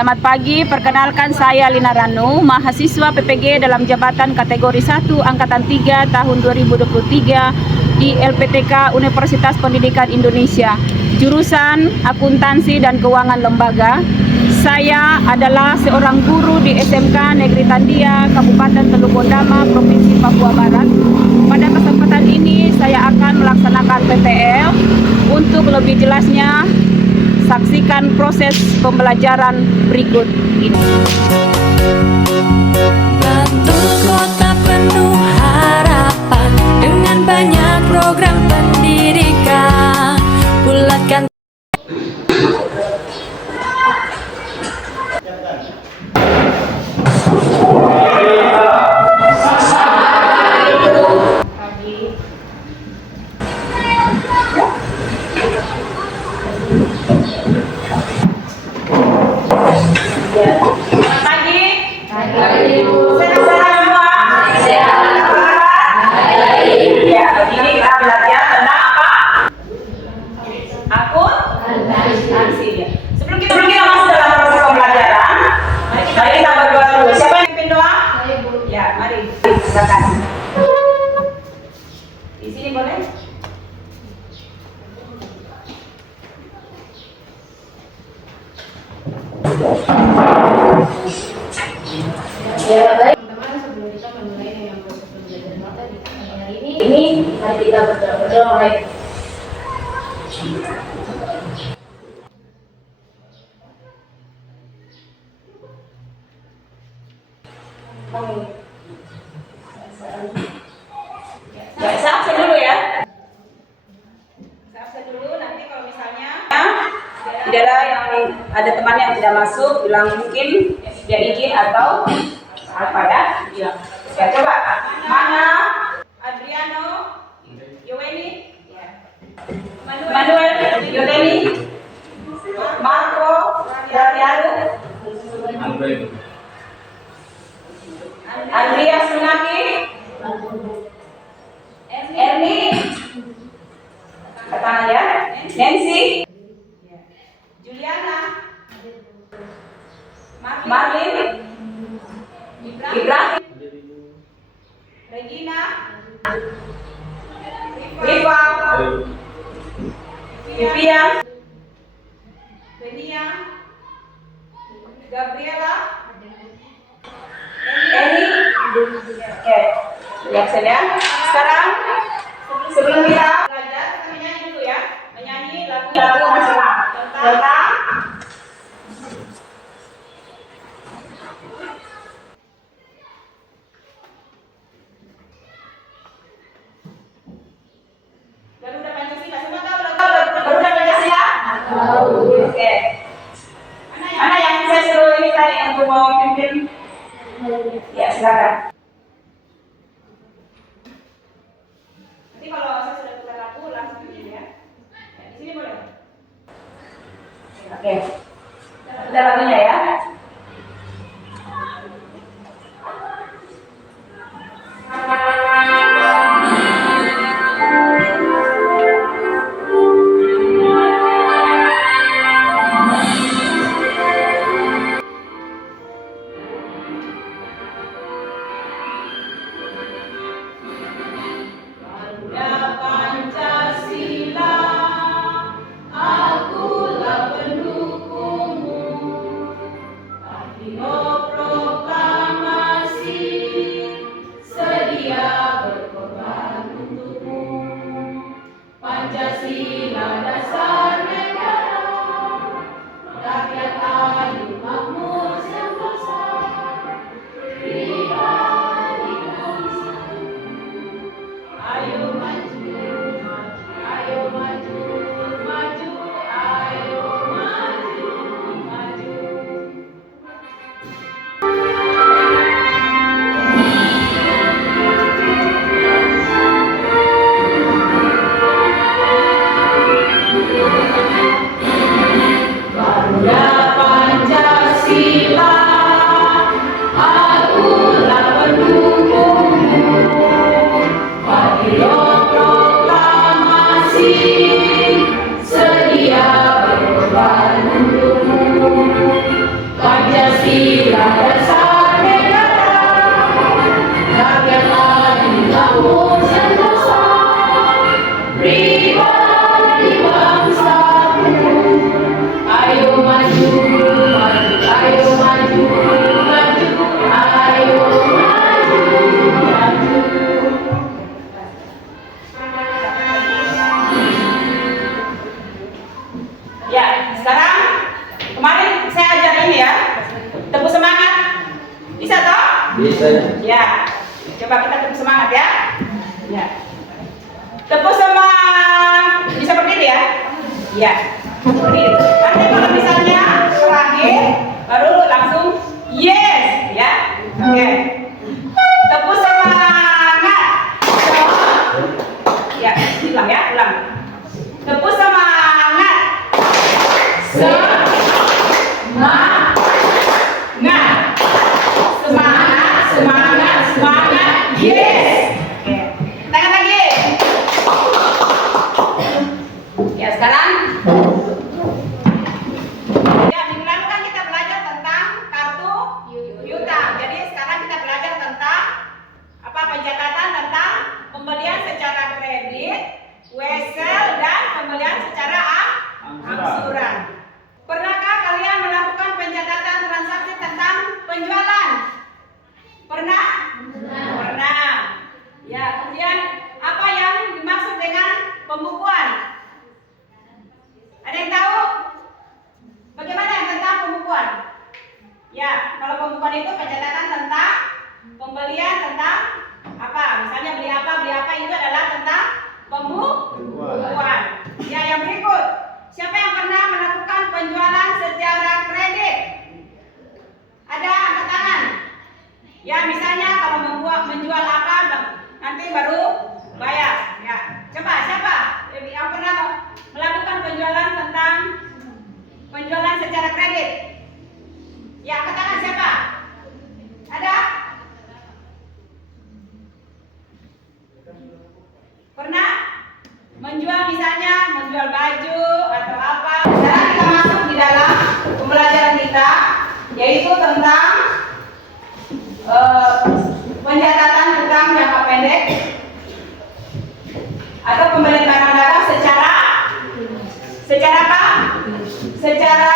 Selamat pagi, perkenalkan saya Lina Ranu, mahasiswa PPG dalam jabatan kategori 1 Angkatan 3 tahun 2023 di LPTK Universitas Pendidikan Indonesia, jurusan Akuntansi dan Keuangan Lembaga. Saya adalah seorang guru di SMK Negeri Tandia, Kabupaten Teluk Bondama, Provinsi Papua Barat. Pada kesempatan ini saya akan melaksanakan PTL. Untuk lebih jelasnya, saksikan proses pembelajaran berikut ini. Bantul kota penuh harapan dengan banyak program pendidikan. Bulatkan Sebelum kita masuk dalam proses pembelajaran, mari kita berdoa dulu. Siapa yang pimpin doa? Saya, Bu. Ya, mari. Silakan. Di sini boleh? Ya, baik teman-teman, sebelum kita memulai dengan proses pembelajaran materi hari ini, mari kita berdoa mulai. Ya, saya absen dulu ya. Saya absen dulu, nanti kalau misalnya tidak ada yang ada teman yang tidak masuk, bilang mungkin dia izin atau apa ya? Ya, coba. Mana? Adriano, Yoweni, Manuel, Yodeni, Marco, Darialu, Andreas Sunaki, Erni, katakan ya, Nancy, Juliana, Marlin, Ibrahim, Regina, Riva, Vivian, Benia, Gabriela, Eni. Oke, lihat saya. Sekarang sebelum kita belajar, kita menyanyi dulu ya. Menyanyi lagu nasional tentang Garuda Pancasila. Semua tahu lagu Garuda Pancasila? Tahu. Oke. Mana yang saya suruh ini tadi untuk mau pimpin? Ya, silakan. Nanti kalau saya sudah putar lagu langsung pimpin ya. Ya, di sini boleh. Oke. Udah lagunya ya. bersemangat ya. Ya. Tepuk semangat. Bisa berdiri ya? Iya. Berdiri. Nanti kalau misalnya terakhir baru langsung yes ya. Oke. Tepuk semangat. Ya, ulang ya, ulang. Tepuk semangat. Semangat. Semangat, semangat, semangat. Yes. Oke. Tangan lagi. Ya, sekarang ya, minggu lalu kan kita belajar tentang kartu piutang. Jadi sekarang kita belajar tentang apa pencatatan tentang pembelian secara kredit, wesel dan pembelian secara angsuran. Pernahkah kalian melakukan pencatatan transaksi tentang penjualan? Pernah? Pernah. Ya, kemudian apa yang dimaksud dengan pembukuan? Ada yang tahu? Bagaimana tentang pembukuan? Ya, kalau pembukuan itu pencatatan tentang pembelian tentang apa? Misalnya beli apa itu adalah tentang pembukuan. Ya, yang berikut. Siapa yang pernah melakukan penjualan secara kredit? Ada angkat tangan. Ya, misalnya kalau menjual apa nanti baru bayar. Ya, coba siapa yang pernah melakukan penjualan tentang penjualan secara kredit? Ya, angkat tangan siapa? Ada? Pernah menjual misalnya menjual baju atau apa? Sekarang kita masuk di dalam pembelajaran kita, yaitu tentang pencatatan utang jangka pendek atau pembelian barang dagang secara apa? Secara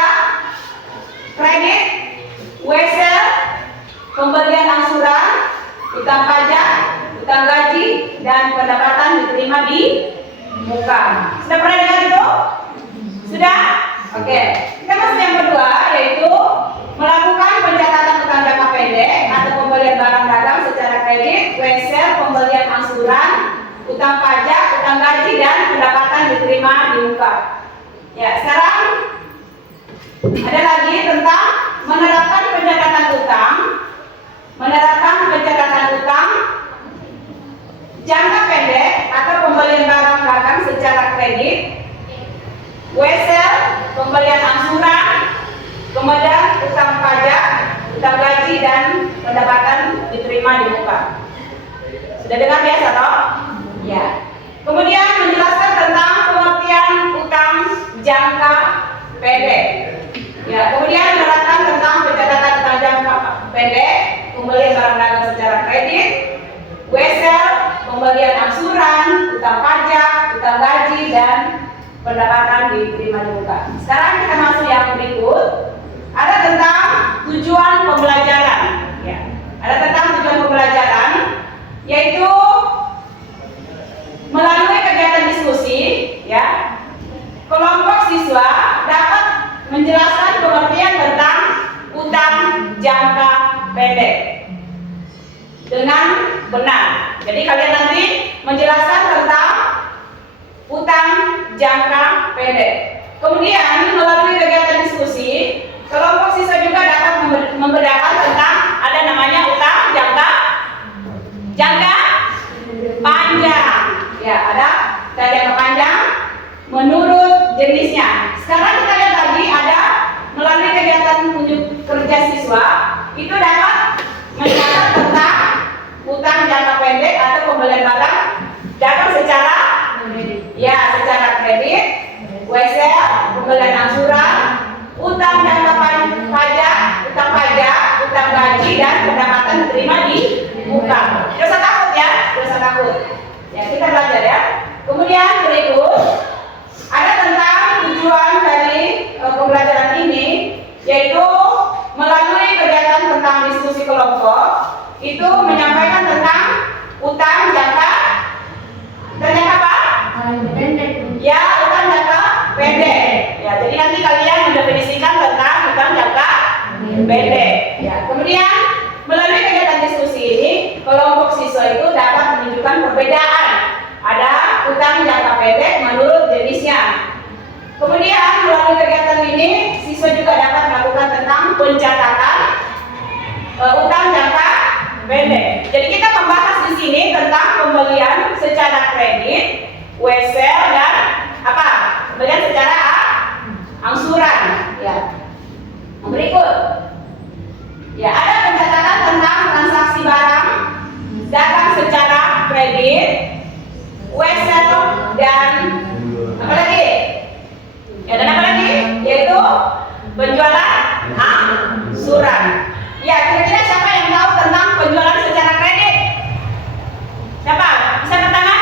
kredit, wesel, pembelian angsuran, utang pajak, utang gaji, dan pendapatan diterima di muka. Sudah pernah dengar itu? Sudah? Oke. Kita masuk yang kedua, yaitu melakukan pencatatan utang jangka pendek atau pembelian barang dagang secara kredit, wesel, pembelian angsuran, utang pajak, utang gaji, dan pendapatan diterima di muka. Ya, sekarang ada lagi tentang menerapkan pencatatan utang. Menerapkan pencatatan utang jangka pendek atau pembelian barang dagang secara kredit, wesel, pembelian angsuran, kemudian utang pajak, utang gaji, dan pendapatan diterima di muka. Sudah dengar biasa toh? Ya. Kemudian menjelaskan tentang pengertian utang jangka pendek. Ya, kemudian menerapkan tentang pencatatan utang jangka pendek, pembelian barang dagang secara kredit, wesel, pembelian angsuran, utang pajak, utang gaji, dan pendapatan diterima di muka. Sekarang kita masuk yang berikut. Ada tentang tujuan pembelajaran. Ya. Ada tentang tujuan pembelajaran, yaitu melalui kegiatan diskusi, ya, kelompok siswa dapat menjelaskan pengertian tentang utang jangka pendek dengan benar. Jadi kalian nanti menjelaskan tentang utang jangka pendek. Kemudian melalui kegiatan diskusi, kelompok siswa juga dapat membedakan tentang ada namanya utang jangka panjang. Ya, ada jangka panjang menurut jenisnya. Sekarang kita lihat lagi ada melalui kegiatan unjuk kerja siswa itu dapat mencatat tentang utang jangka pendek atau pembelian barang dagang secara kredit, wesel, pembelian angsuran, utang jangka pajak, utang gaji, dan pendapatan diterima di muka. Tidak usah takut ya, tidak usah takut. Ya, kita belajar ya. Kemudian berikut ada tentang tujuan dari pembelajaran ini, yaitu melalui kegiatan tentang diskusi kelompok itu menyampaikan tentang utang jangka apa? Pendek. Ya, utang jangka pendek. Ya, jadi nanti kalian mendefinisikan tentang utang jangka pendek. Ya, kemudian melalui kegiatan diskusi ini Kemudian melalui kegiatan ini siswa juga dapat melakukan tentang pencatatan utang jangka pendek. Jadi kita membahas di sini tentang pembelian secara kredit, wesel dan apa? Pembelian secara angsuran. Ya. Berikut. Ya, ada pencatatan tentang transaksi barang dagang secara kredit, wesel dan apa lagi? Ya, dan apa lagi? Yaitu penjualan angsuran. Ya, kira-kira siapa yang tahu tentang penjualan secara kredit? Siapa? Bisa angkat tangan?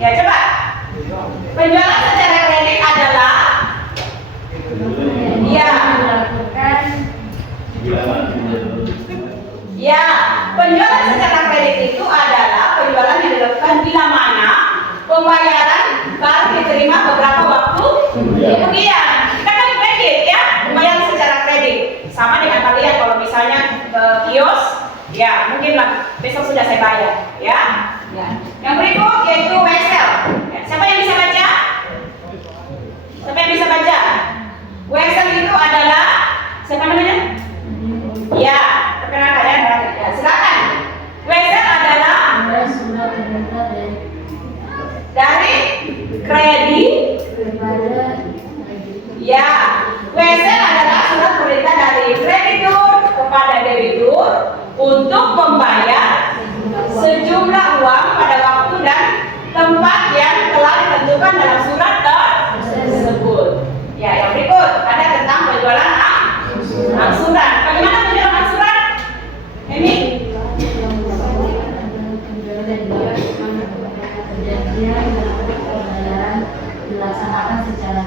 Ya, coba. Penjualan secara kredit adalah ya, penjualan secara kredit itu adalah penjualan yang dilakukan bila mana pembayaran baru diterima beberapa waktu kemudian. Kita kan kredit ya, pembayaran secara kredit. Sama dengan kalian kalau misalnya ke kios, ya mungkin lah besok sudah saya bayar, ya. Yang berikut yaitu wesel. Ya, siapa yang bisa baca? Siapa yang bisa baca? Wesel itu adalah siapa namanya? Ya, perkenalkan ya. Ya, silakan. Wesel adalah dari kredit. Ya, wesel adalah surat perintah dari kreditur kepada debitur untuk membayar sejumlah uang pada waktu dan tempat yang telah ditentukan dalam surat tersebut. Ya, yang berikut ada tentang penjualan angsuran. Bagaimana penjualan angsuran? Ini dilaksanakan secara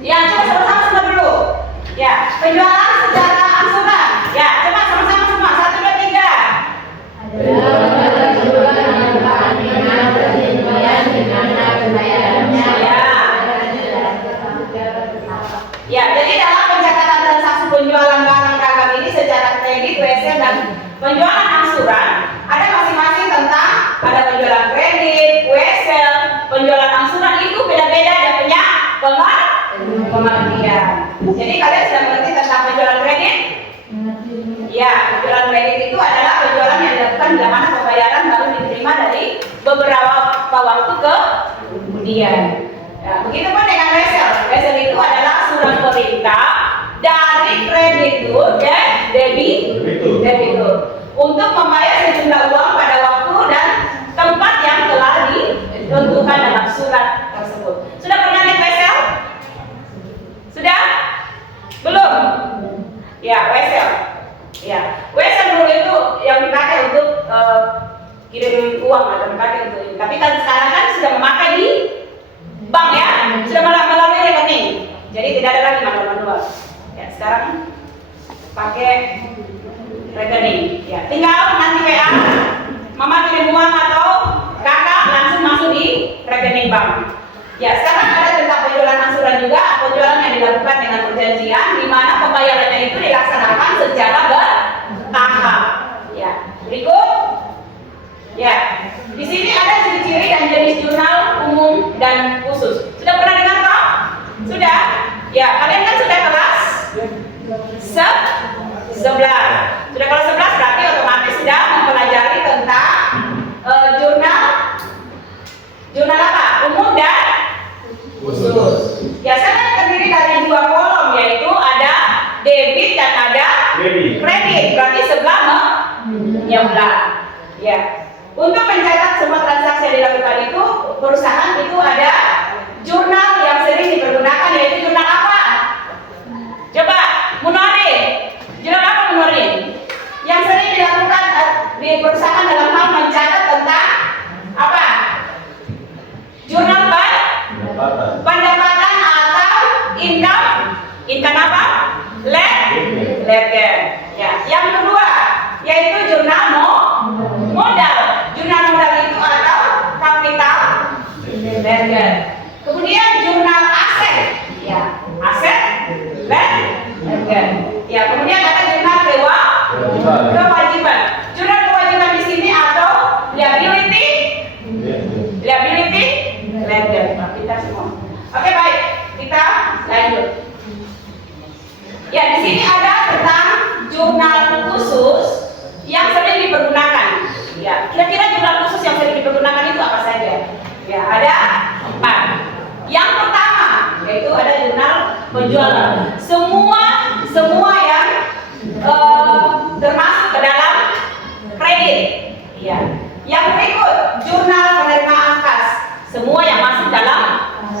ya, coba sama-sama semua dulu. Ya, penjualan secara angsuran. Ya, coba sama-sama semua. 1, 2, 3. Ya, jadi dalam pencatatan transaksi penjualan barang dagang ini secara kredit, wesel dan penjualan angsuran ada masing-masing tentang ada penjualan kredit, wesel, penjualan angsuran itu beda-beda dan punya pengertian. Jadi kalian sudah mengerti tentang penjualan kredit? Ya, penjualan kredit itu adalah penjualan yang dilakukan bila mana pembayaran baru diterima dari beberapa waktu kemudian. Ya, begitu pun dengan wesel. Wesel itu adalah surat perintah dari kreditur dan debitur untuk membayar sejumlah uang pada waktu dan tempat yang telah ditentukan dalam surat tersebut. Sudah pernah lihat wesel? Sudah? Belum? Ya, wesel. Ya, wesel dulu itu yang dipakai untuk kirim uang atau dipakai untuk ini. Tapi kan sekarang kan sudah memakai di bank ya, sudah melalui rekening. Jadi tidak ada lagi manual. Ya, sekarang pakai rekening. Ya, tinggal nanti WA, mama kirim uang atau kakak langsung masuk di rekening bank. Ya, sekarang ada tentang penjualan angsuran juga, penjualan yang dilakukan dengan perjanjian, di mana pembayarannya itu dilaksanakan secara bertahap. Ya, berikut. Ya, di sini ada ciri-ciri dan jenis jurnal umum dan khusus. Sudah pernah dengar toh? Sudah? Ya, kalian kan sudah kelas 11. Sudah kelas 11 berarti otomatis sudah mempelajari tentang jurnal apa? Umum dan khusus. Ya, sekarang terdiri dari 2 kolom, yaitu ada debit dan ada kredit. Berarti sebelah menyebelah. Ya. Untuk mencatat semua transaksi yang dilakukan itu, perusahaan itu ada jurnal yang sering dipergunakan, yaitu jurnal apa? Coba, Munori. Jurnal apa Munori? Yang sering dilakukan di perusahaan dalam hal mencatat tentang apa? Jurnal pendapatan atau income apa? Ledger. Ya. Yang kedua, yaitu jurnal modal. Jurnal modal itu atau capital ledger. Kemudian jurnal aset. Ya, aset ledger. Iya. Yang berikut, jurnal penerimaan kas. Semua yang masuk dalam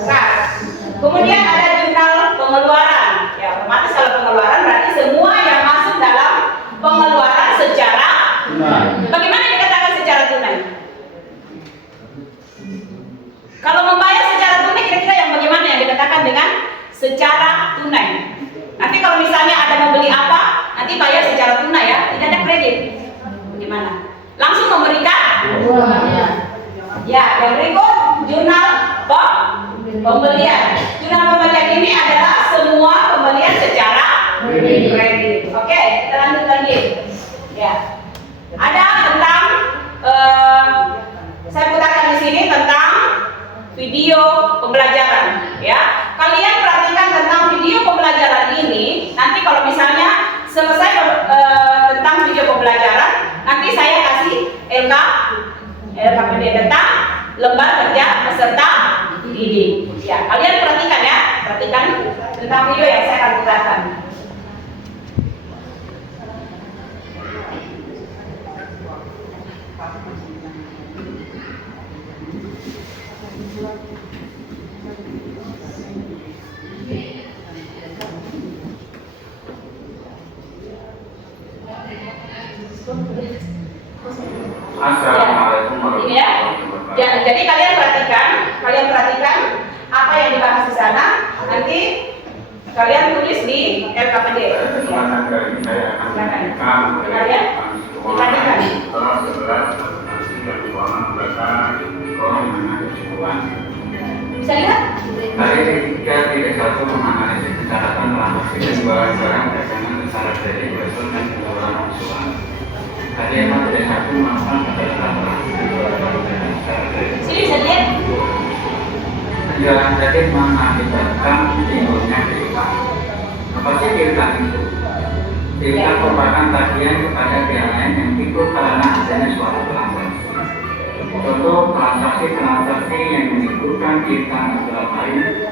kas. Kemudian ada jurnal pengeluaran. Ya, otomatis kalau pengeluaran berarti semua yang masuk dalam pengeluaran secara tunai. Bagaimana dikatakan secara tunai? Kalau membayar secara tunai, kira-kira yang bagaimana yang dikatakan dengan secara tunai? Nanti kalau misalnya ada membeli apa, nanti bayar secara tunai ya, tidak ada kredit. Bagaimana? Langsung memberikan? Ya, yang berikut jurnal pembelian. Jurnal pembelian ini adalah semua pembelian secara kredit. Oke, kita lanjut lagi. Ya, ada tentang saya putarkan di sini tentang video pembelajaran. Ya, kalian perhatikan tentang video pembelajaran ini. Nanti kalau misalnya selesai tentang video pembelajaran, nanti saya kasih LKPD tentang lembar kerja peserta didik. Ya, kalian perhatikan ya, perhatikan tentang video yang saya akan putarkan. Assalamualaikum warahmatullahi wabarakatuh. Ya, jadi kalian perhatikan apa yang dibahas di sana. Nanti kalian tulis di LKPD. Kesempatan kali ini saya akan memberikan Kalian perhatikan. Setelah 11 dan keuangan mereka sekolah menengah kejuruan. Bisa lihat? Hari ketiga tidak satu menganalisis kejahatan transaksi dan jualan barang dagangan secara kredit berdasarkan penjualan visual. Hari yang tidak satu melakukan kejahatan transaksi dan jualan barang dagangan secara kredit. Sini bisa lihat. Penjualan kredit mengakibatkan timbulnya piutang. Apa sih piutang itu? Piutang merupakan tagihan kepada pihak lain yang timbul karena adanya suatu transaksi. Contoh transaksi yang menimbulkan piutang dalam hal ini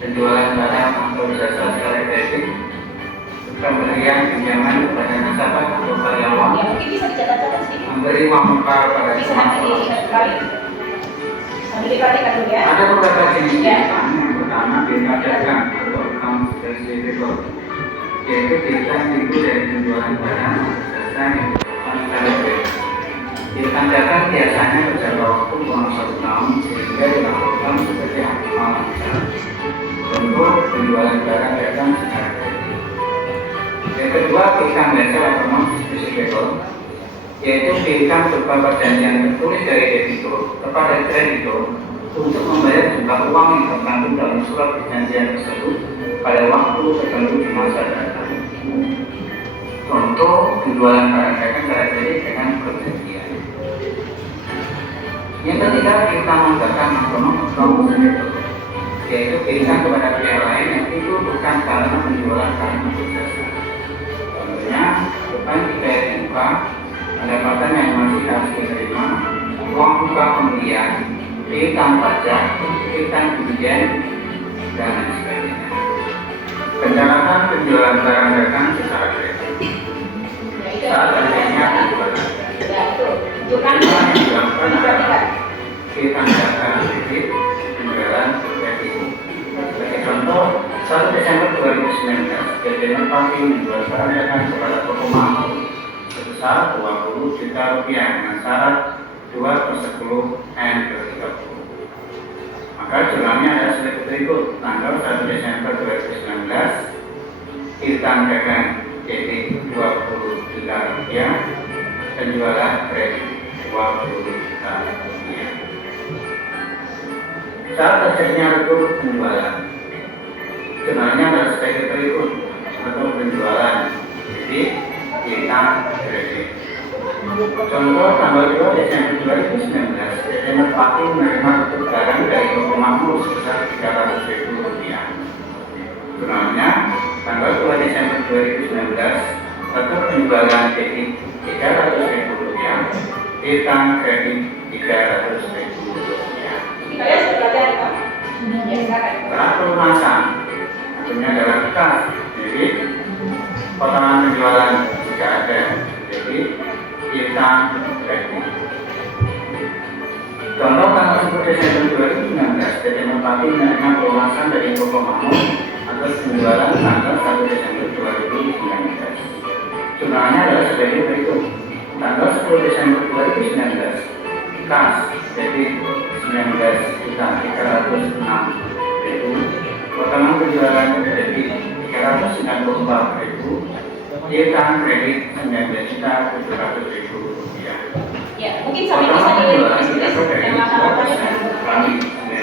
penjualan barang atau jasa secara kredit, pemberian pinjaman kepada nasabah atau karyawan, Ya, mungkin bisa dicatat-catat sedikit. memberi uang muka pada Bisa nanti dilihat kali. Sambil diperhatikan dulu ya. Ada beberapa jenis Ya. piutang. Yang pertama piutang dagang atau account receivable, yaitu piutang timbul dari penjualan barang atau jasa yang dilakukan secara kredit. Piutang dagang biasanya berjangka waktu kurang 1 tahun sehingga dilaporkan sebagai akmal lancar. Contoh penjualan barang dagang secara kredit. Yang kedua piutang jasa atau non receivable, yaitu piutang berupa perjanjian tertulis dari debitur kepada kreditur untuk membayar jumlah uang yang terkandung dalam surat perjanjian tersebut pada waktu tertentu di masa datang. Contoh penjualan barang dagang secara kredit dengan perjanjian. Yang ketiga piutang menggunakan non receivable, yaitu piutang kepada pihak lain yang itu bukan karena penjualan barang atau jasa. Contohnya bukan dibayar muka, pendapatan yang masih harus diterima, uang muka pembelian, piutang pajak, piutang dividen, dan lain sebagainya. Pencatatan penjualan barang dagang secara kredit. Saat adanya penjualan Ya, itu. Tunjukkan. yang dilakukan adalah Diperhatikan. piutang dagang kredit, penjualan kredit. Sebagai contoh, 1 Desember 2019, PT Merpati menjual barang dagang kepada toko Mahal sebesar 20 juta rupiah dengan syarat 2/10 N/30. Maka jumlahnya adalah sebagai berikut. Tanggal 1 Desember 2019, piutang dagang PT 20 juta rupiah, penjualan kredit 20 juta rupiah. Saat terjadinya retur penjualan, jumlahnya adalah sebagai berikut. Retur penjualan jadi piutang kredit. Contoh tanggal 2 Desember 2019, PT Merpati menerima retur barang dari toko Makmur sebesar 300.000 rupiah. Jumlahnya tanggal 2 Desember 2019, retur penjualan PT 300.000 rupiah, piutang kredit 300.000 rupiah. Kalian sudah belajar kan? Ya, silakan. Saat pelunasan, artinya adalah kas, jadi potongan penjualan jika ada, jadi piutang kredit. Contoh tanggal 10 Desember 2019, PT Merpati menerima pelunasan dari Toko Mamut atas penjualan tanggal 1 Desember 2019. Jumlahnya adalah sebagai berikut. Tanggal 10 Desember 2019, kas debit 19.306.000, potongan penjualan debit 394.000, piutang kredit 19.700.000 rupiah. Ya, mungkin sampai bisa ditulis yang lama-lama ya.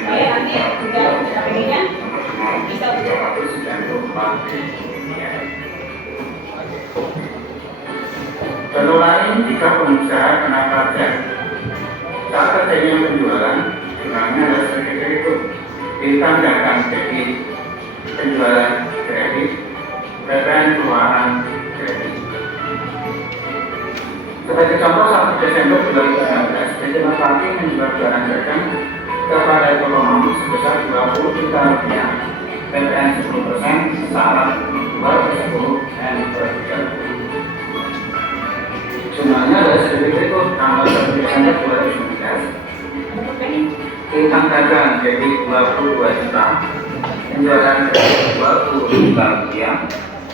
Oke, nanti juga KPG-nya bisa Contoh lain, jika pengusaha kena pajak saat terjadinya penjualan, jumlahnya adalah sebagai berikut. Piutang dagang debit, penjualan kredit, PPN keluaran kredit. Sebagai contoh, 1 Desember 2019, PT Merpati menjual barang dagang kepada Toko Mamut sebesar 20 juta rupiah, PPN 10%, syarat 2/10 N per 30. Jumlahnya adalah sebagai berikut. Tanggal 1 Desember 2019, piutang dagang debit 22 juta, penjualan kredit 20 juta rupiah,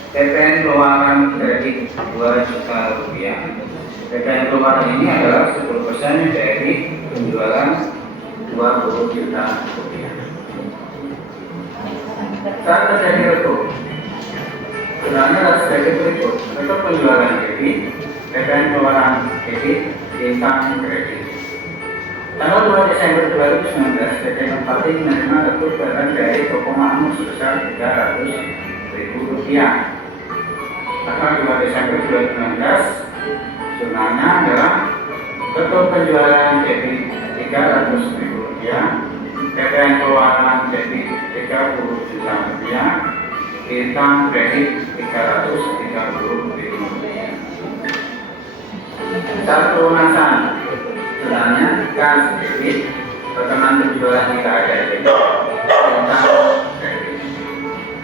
PPN keluaran kredit 2 juta rupiah. PPN keluaran ini adalah 10% dari penjualan 20 juta rupiah. Saat terjadi retup, jumlahnya adalah sebagai berikut. Untuk penjualan debit, PPN keluaran debit, piutang kredit. Tanggal 2 Desember 2019, PT Merpati menerima retup barang dari Toko Mamut sebesar 300.000 rupiah. Tanggal 2 Desember 2019, jumlahnya adalah retup penjualan debit 300.000 rupiah, PPN keluaran debit 30 juta rupiah, piutang kredit 330.000 rupiah. Saat pelunasan, jumlahnya kas debit, potongan penjualan jika ada debit, piutang kredit.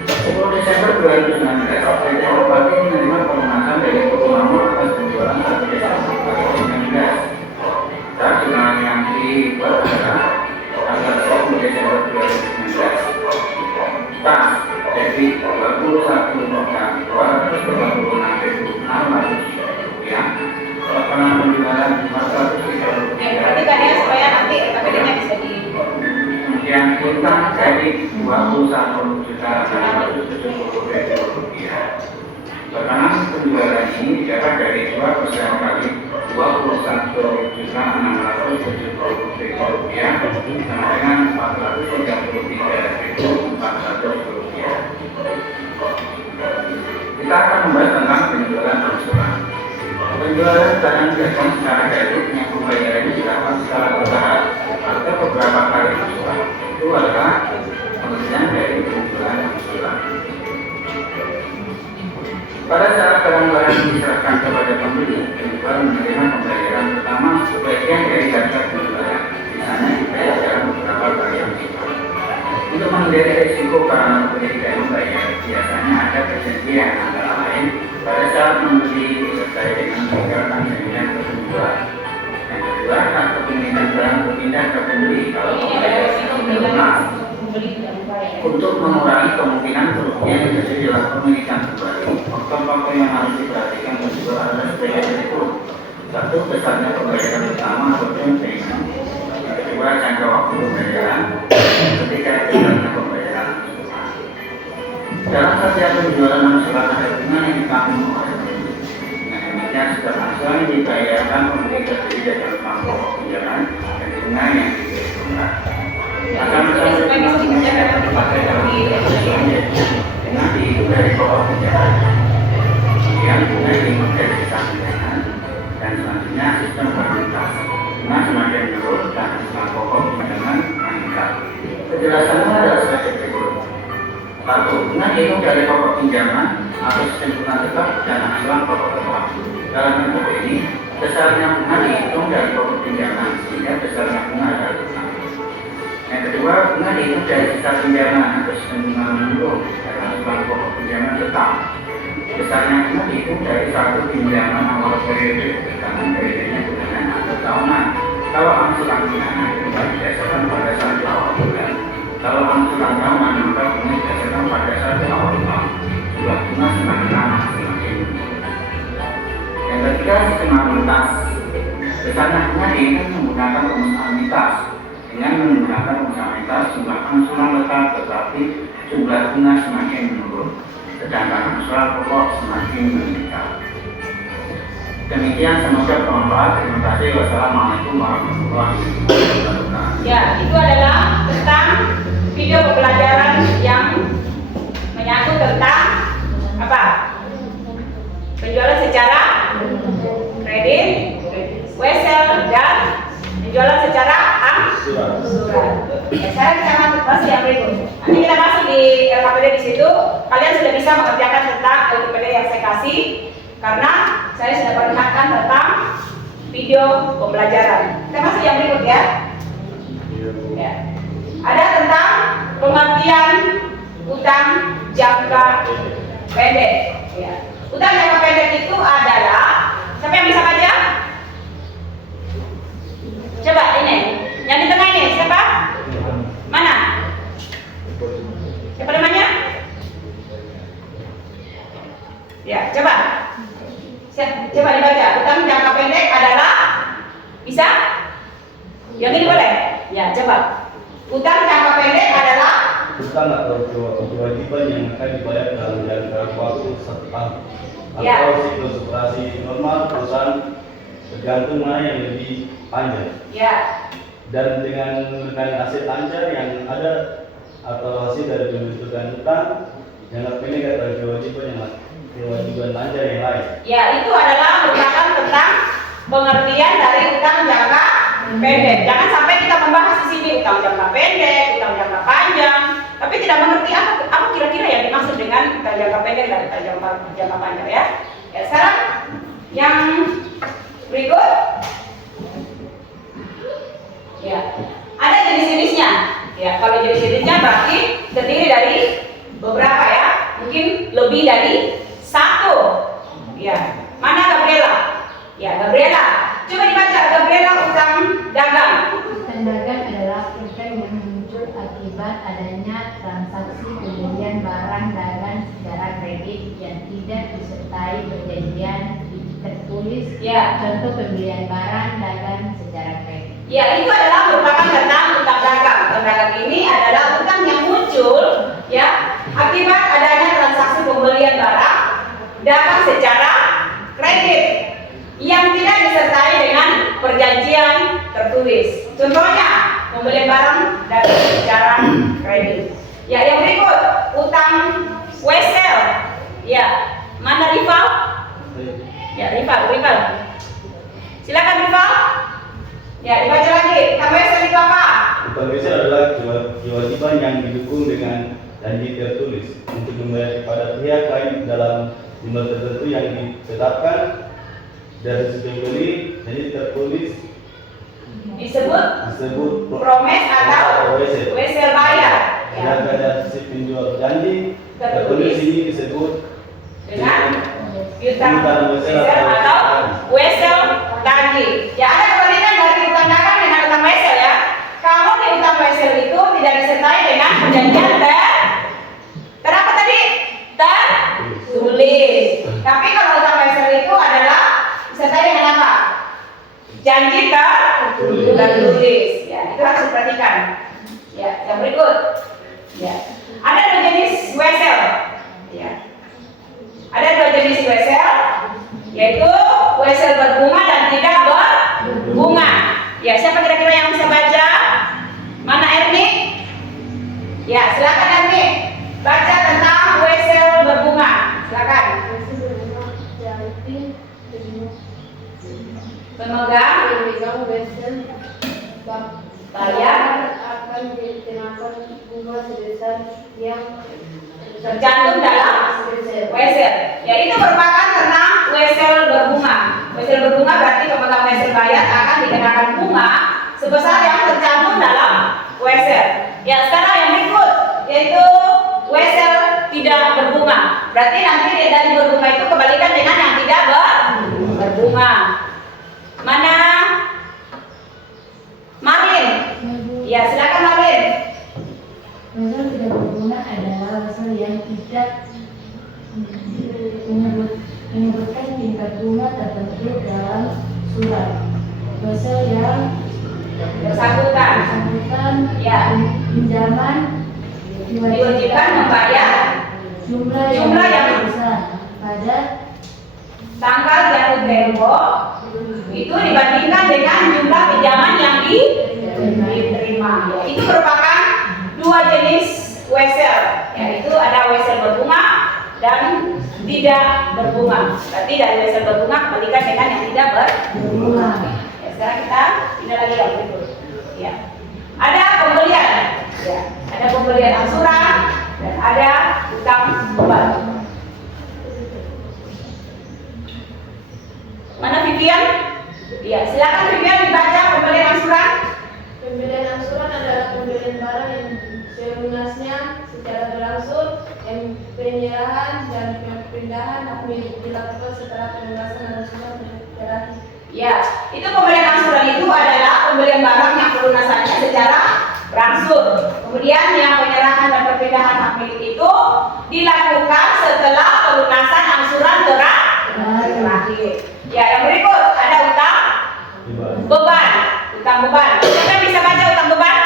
10 Desember 2019, PT Merpati menerima pelunasan dari Toko Mamut atas penjualan 1 Desember 2019. Saat jumlah yang dibuat adalah tanggal 10 Desember 2019. Kas debit 21.286.600 rupiah, potongan penjualan 430 rupiah. perhatikan ya supaya nanti KPG-nya bisa di Kemudian piutang kredit 21.670.000 rupiah. Potongan penjualan ini didapat dari 2% kali 21.670.000 rupiah sama dengan 433.400 rupiah. Kita akan membahas tentang penjualan angsuran. Penjualan barang dagang secara direct yang pembayarannya dilakukan secara bertahap atau beberapa kali angsuran. Itu adalah pengertian dari penjualan angsuran. Pada saat barang-barang diserahkan kepada pembeli, penjual menerima pembayaran pertama sebagian dari harga penjualan, misalnya dibayar dalam beberapa kali angsuran. Untuk menghindari risiko karena pembeli tidak membayar, biasanya ada perjanjian antara lain pada saat membeli disertai dengan meninggalkan jaminan ke penjual. Yang kedua, hak kepemilikan barang berpindah ke pembeli kalau pembayarannya sudah lunas. Untuk mengurangi kemungkinan kerugian yang terjadi dalam pemilikan kembali, faktor-faktor yang harus diperhatikan penjual adalah sebagai berikut. 1. Besarnya pembayaran pertama atau down payment. Yang kedua, jangka waktu pembayaran. Ketiga, besarnya pembayaran angsuran. Dalam setiap penjualan angsuran ada bunga yang ditanggung oleh pembeli. Dengan demikian, setiap angsuran yang dibayarkan pembeli terdiri dari utang pokok pinjaman dan bunga yang dibayar. Akan bersama dengan bunga yang dipakai dalam angsuran dengan dihitung dari pokok pinjaman. Kemudian bunga dihitung dari sisa pinjaman dan selanjutnya sistem berlintas. Bunga semakin menurun dan sisa pokok pinjaman meningkat. Penjelasannya adalah sebagai berikut. 1. Bunga dihitung dari pokok pinjaman atau sistem bunga tetap dan angsuran pokok tetap. Dalam metode ini, besarnya bunga dihitung dari pokok pinjaman sehingga besarnya bunga adalah utang. Yang kedua, bunga dihitung dari sisa pinjaman atau sistem bunga menurun dan angsuran pokok pinjaman tetap. Besarnya bunga dihitung dari satu pinjaman awal periode, sedangkan periodenya bulanan atau tahunan. Kalau angsuran bulanan, bunga primaritas. Kesannya ingin menggunakan rumus amitas. Dengan menggunakan rumus amitas, jumlah angsuran tetap, tetapi jumlah bunga semakin menurun, sedangkan angsuran pokok semakin meningkat. Demikian, semoga bermanfaat. Terima kasih. Wassalamualaikum warahmatullahi wabarakatuh. Ya, itu adalah tentang video pembelajaran yang menyangkut tentang apa? Penjualan secara kredit, wesel, dan penjualan secara angsuran. Ya, sekarang kita masuk yang berikut. Nanti kita masuk di LKPD di situ. Kalian sudah bisa mengerjakan tentang LKPD yang saya kasih, karena saya sudah perlihatkan tentang video pembelajaran. Kita masuk yang berikut ya. Ya. Ada tentang pengertian utang jangka pendek. Ya. Utang jangka pendek itu adalah, siapa yang bisa baca? Coba ini, yang di tengah ini siapa? Mana? Siapa namanya? Ya, coba. Coba dibaca. Utang jangka pendek adalah, bisa? Yang ini boleh? Ya, coba. Utang jangka pendek adalah utang atau kewajiban yang akan dibayar dalam jangka waktu 1 tahun Ya. atau siklus operasi normal perusahaan, tergantung mana yang lebih panjang. ya. Dan dengan aset lancar yang ada atau hasil dari pembentukan utang jangka pendek atau kewajiban lancar yang lain. Ya, itu adalah merupakan tentang pengertian dari utang jangka pendek. Jangan sampai kita membahas di sini utang jangka pendek, utang jangka panjang, tapi tidak mengerti apa kira-kira yang dimaksud dengan utang jangka pendek dan utang jangka panjang ya. Ya, sekarang yang berikut. Ya, ada jenis-jenisnya. Ya, kalau jenis-jenisnya berarti terdiri dari beberapa ya, mungkin lebih dari 1. Ya, mana Gabriela? Ya, Gabriela. Coba dibaca Gabriela utang dagang. Utang dagang adalah utang yang muncul akibat adanya transaksi pembelian barang dagang secara kredit yang tidak disertai perjanjian tertulis. Ya. Contoh pembelian barang dagang secara kredit. Ya, itu adalah merupakan tentang utang dagang. Utang dagang ini adalah utang yang muncul ya akibat adanya transaksi pembelian barang dagang secara kredit yang tidak disertai dengan perjanjian tertulis. Contohnya, pembelian barang dagang secara kredit. Ya, yang berikut utang wesel. Ya, mana rival? Ya, rival. Silakan rival. Ya, dibaca lagi. Utang wesel itu apa? Utang wesel adalah kewajiban yang didukung dengan janji tertulis untuk membayar kepada pihak lain dalam jumlah tertentu yang ditetapkan dari sisi pembeli. Janji tertulis disebut promes atau wesel bayar. Ya. Sedangkan dari sisi penjual janji tertulis ini disebut Dengan utang wesel atau wesel tagih. Ya, ada perbedaan dari utang dagang dengan utang wesel ya. Kalau di utang wesel itu tidak disertai dengan perjanjian terapa tadi? Tertulis. Tapi kalau utang wesel itu adalah disertai dengan apa? Janji tertulis. Ya, itu harus diperhatikan. Ya, yang berikut. Ya, ada 2 jenis wesel. Ya. Ada 2 jenis wesel, yaitu wesel berbunga dan tidak berbunga. Ya, siapa kira-kira yang bisa baca? Mana Erni? Ya, silakan Erni. Baca tentang wesel berbunga. Silakan. Pemegang wesel bayar akan dikenakan bunga sebesar yang tercantum dalam wesel. Ya, itu merupakan tentang wesel berbunga. Wesel berbunga berarti pemegang wesel bayar akan dikenakan bunga sebesar yang tercantum dalam wesel. Ya, sekarang yang berikut yaitu wesel tidak berbunga. Berarti nanti dari berbunga itu kebalikan dengan yang tidak berbunga. Mana Marin? Ya, silakan Marin. Wesel tidak berbunga adalah wesel yang tidak menyebutkan tingkat berbunga tertentu dalam surat. Wesel yang Bersangkutan. Ya. Pinjaman Diwajibkan membayar jumlah yang besar pada tanggal jatuh tempo itu dibandingkan dengan jumlah pinjaman yang diterima. Ya, itu merupakan dua jenis wesel, yaitu ada wesel berbunga dan tidak berbunga. Berarti dari wesel berbunga kembalikan dengan yang tidak berbunga. Ya, sekarang kita pindah lagi yang berikut. Ya. Ada pembelian, ya. Ada pembelian angsuran dan ada utang beban. Mana Vivian? Ya, silakan Vivian dibaca pembelian angsuran. Pembelian angsuran adalah pembelian barang yang selunasnya secara berangsur, yang penyerahan dan perpindahan hak milik dilakukan setelah pelunasan angsuran berakhir. Ya, itu pembelian angsuran itu adalah pembelian barang yang pelunasannya secara berangsur. Kemudian yang penyerahan dan perpindahan hak milik itu dilakukan setelah pelunasan angsuran terakhir. Ya, yang berikut ada utang beban. Utang beban. Siapa bisa baca utang beban?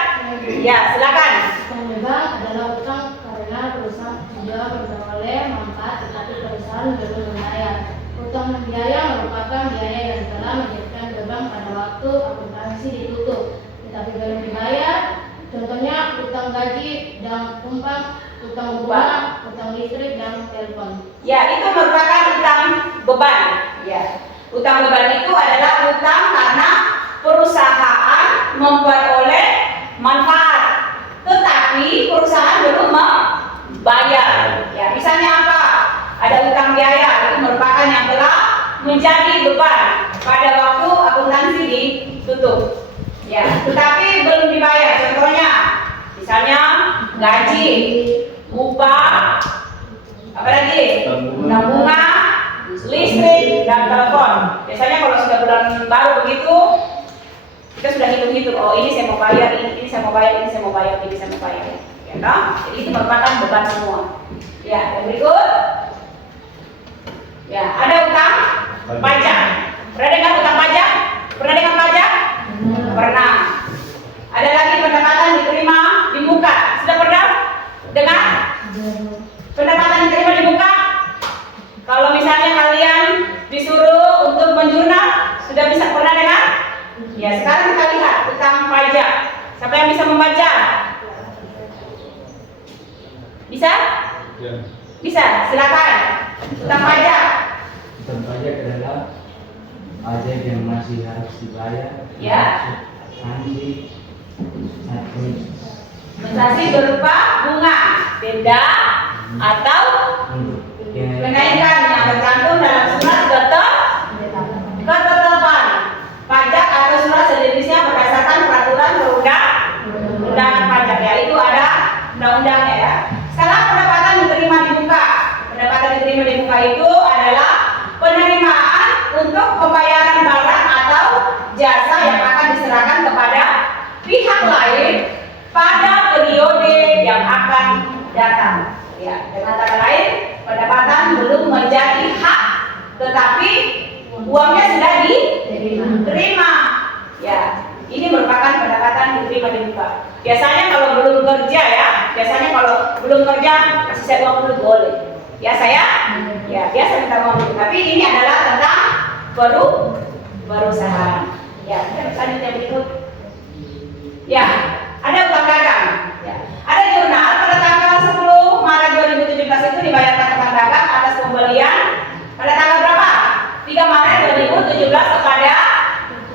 Ya, silakan. utang beban adalah utang karena perusahaan sudah memperoleh manfaat tetapi perusahaan belum membayar. Utang biaya merupakan biaya yang telah menjadikan beban pada waktu akuntansi ditutup tetapi belum dibayar. Contohnya utang gaji dan tumpang, utang bunga, utang listrik dan telepon. Ya, itu merupakan utang beban. Ya. Utang beban itu adalah utang karena perusahaan memperoleh manfaat, tetapi perusahaan belum membayar. Ya, misalnya apa? Ada utang biaya, itu merupakan yang telah menjadi beban pada waktu akuntansi ditutup. Ya, tetapi belum dibayar. Contohnya, misalnya gaji, upah, apa lagi? Utang bunga, listrik dan telepon. Biasanya kalau sudah bulan baru begitu, kita sudah hitung-hitung. Oh, ini saya mau bayar, ini saya mau bayar, ini saya mau bayar, ini saya mau bayar. Ya, toh? Jadi itu merupakan beban semua. Ya, yang berikut. Ya, ada utang pajak. Pernah dengar utang pajak? Pernah dengar pajak? Pernah. Ada lagi pendapatan diterima di muka. Sudah pernah dengar? Pendapatan diterima di muka? Kalau misalnya kalian disuruh untuk menjurnal, sudah bisa pernah dengar? Ya, sekarang kita lihat utang pajak. Siapa yang bisa membaca? Bisa? Ya. Bisa, silakan. Utang pajak. Utang pajak adalah pajak yang masih harus dibayar. Ya. Sanksi Transaksi berupa bunga, denda, atau kenaikan yang tercantum dalam surat ketetapan pajak atau surat sejenisnya berdasarkan peraturan perundang-undangan pajak. Ya, itu ada undang-undangnya ya. Sekarang pendapatan diterima di muka. Pendapatan diterima di muka itu adalah penerimaan untuk pembayaran barang atau jasa yang akan diserahkan kepada pihak lain pada periode yang akan datang. Ya, dengan kata lain, pendapatan belum menjadi hak, tetapi uangnya sudah diterima. Ya, ini merupakan pendapatan diterima di muka. Biasanya kalau belum kerja ya, biasanya kalau belum kerja kasih saya uang dulu boleh. Ya saya, ya biasa minta uang dulu. Tapi ini adalah tentang berusaha. Ya, kita lanjut yang berikut. Ya, ada utang dagang. Ya, ada jurnal pada tanggal 10 Maret 2017 itu dibayarkan utang dagang atas pembelian pada tanggal berapa? 3 Maret 2017 kepada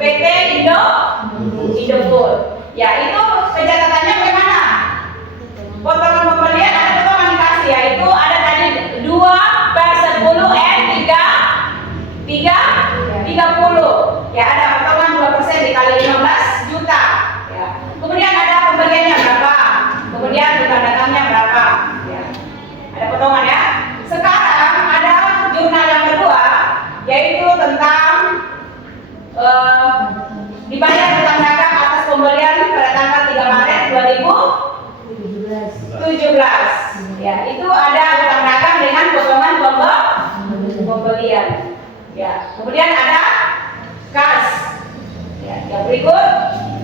PT Indofood. Ya, itu pencatatannya bagaimana? Potongan pembelian ada potongan dikasih, yaitu ada tadi 2/10 30. Ya, ada potongan 2% dikali 15 juta. Ya. Kemudian ada pembeliannya berapa? Kemudian utang dagangnya berapa? Ya. Ada potongan ya. Sekarang ada jurnal yang kedua, yaitu tentang dibayar utang dagang atas pembelian pada tanggal 3 Maret 2017. Ya, itu ada utang dagang dengan potongan pembelian. Ya, kemudian ada kas. Ya, yang berikut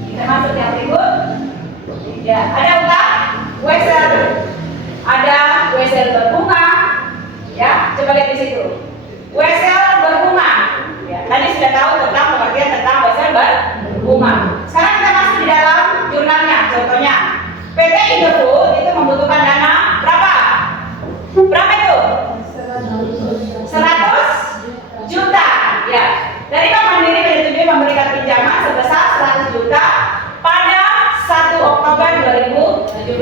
kita masuk yang berikut. Ya, ada utang wesel, ada wesel berbunga. Ya, coba lihat di situ. Wesel berbunga. Ya, tadi sudah tahu tentang pengertian tentang wesel berbunga. Sekarang kita masuk di dalam jurnalnya. Contohnya, PT Indofood itu membutuhkan dana berapa? Berapa itu? 100 juta. Ya, dari Bank Mandiri menyetujui memberikan pinjaman sebesar 100 juta pada 1 Oktober 2017.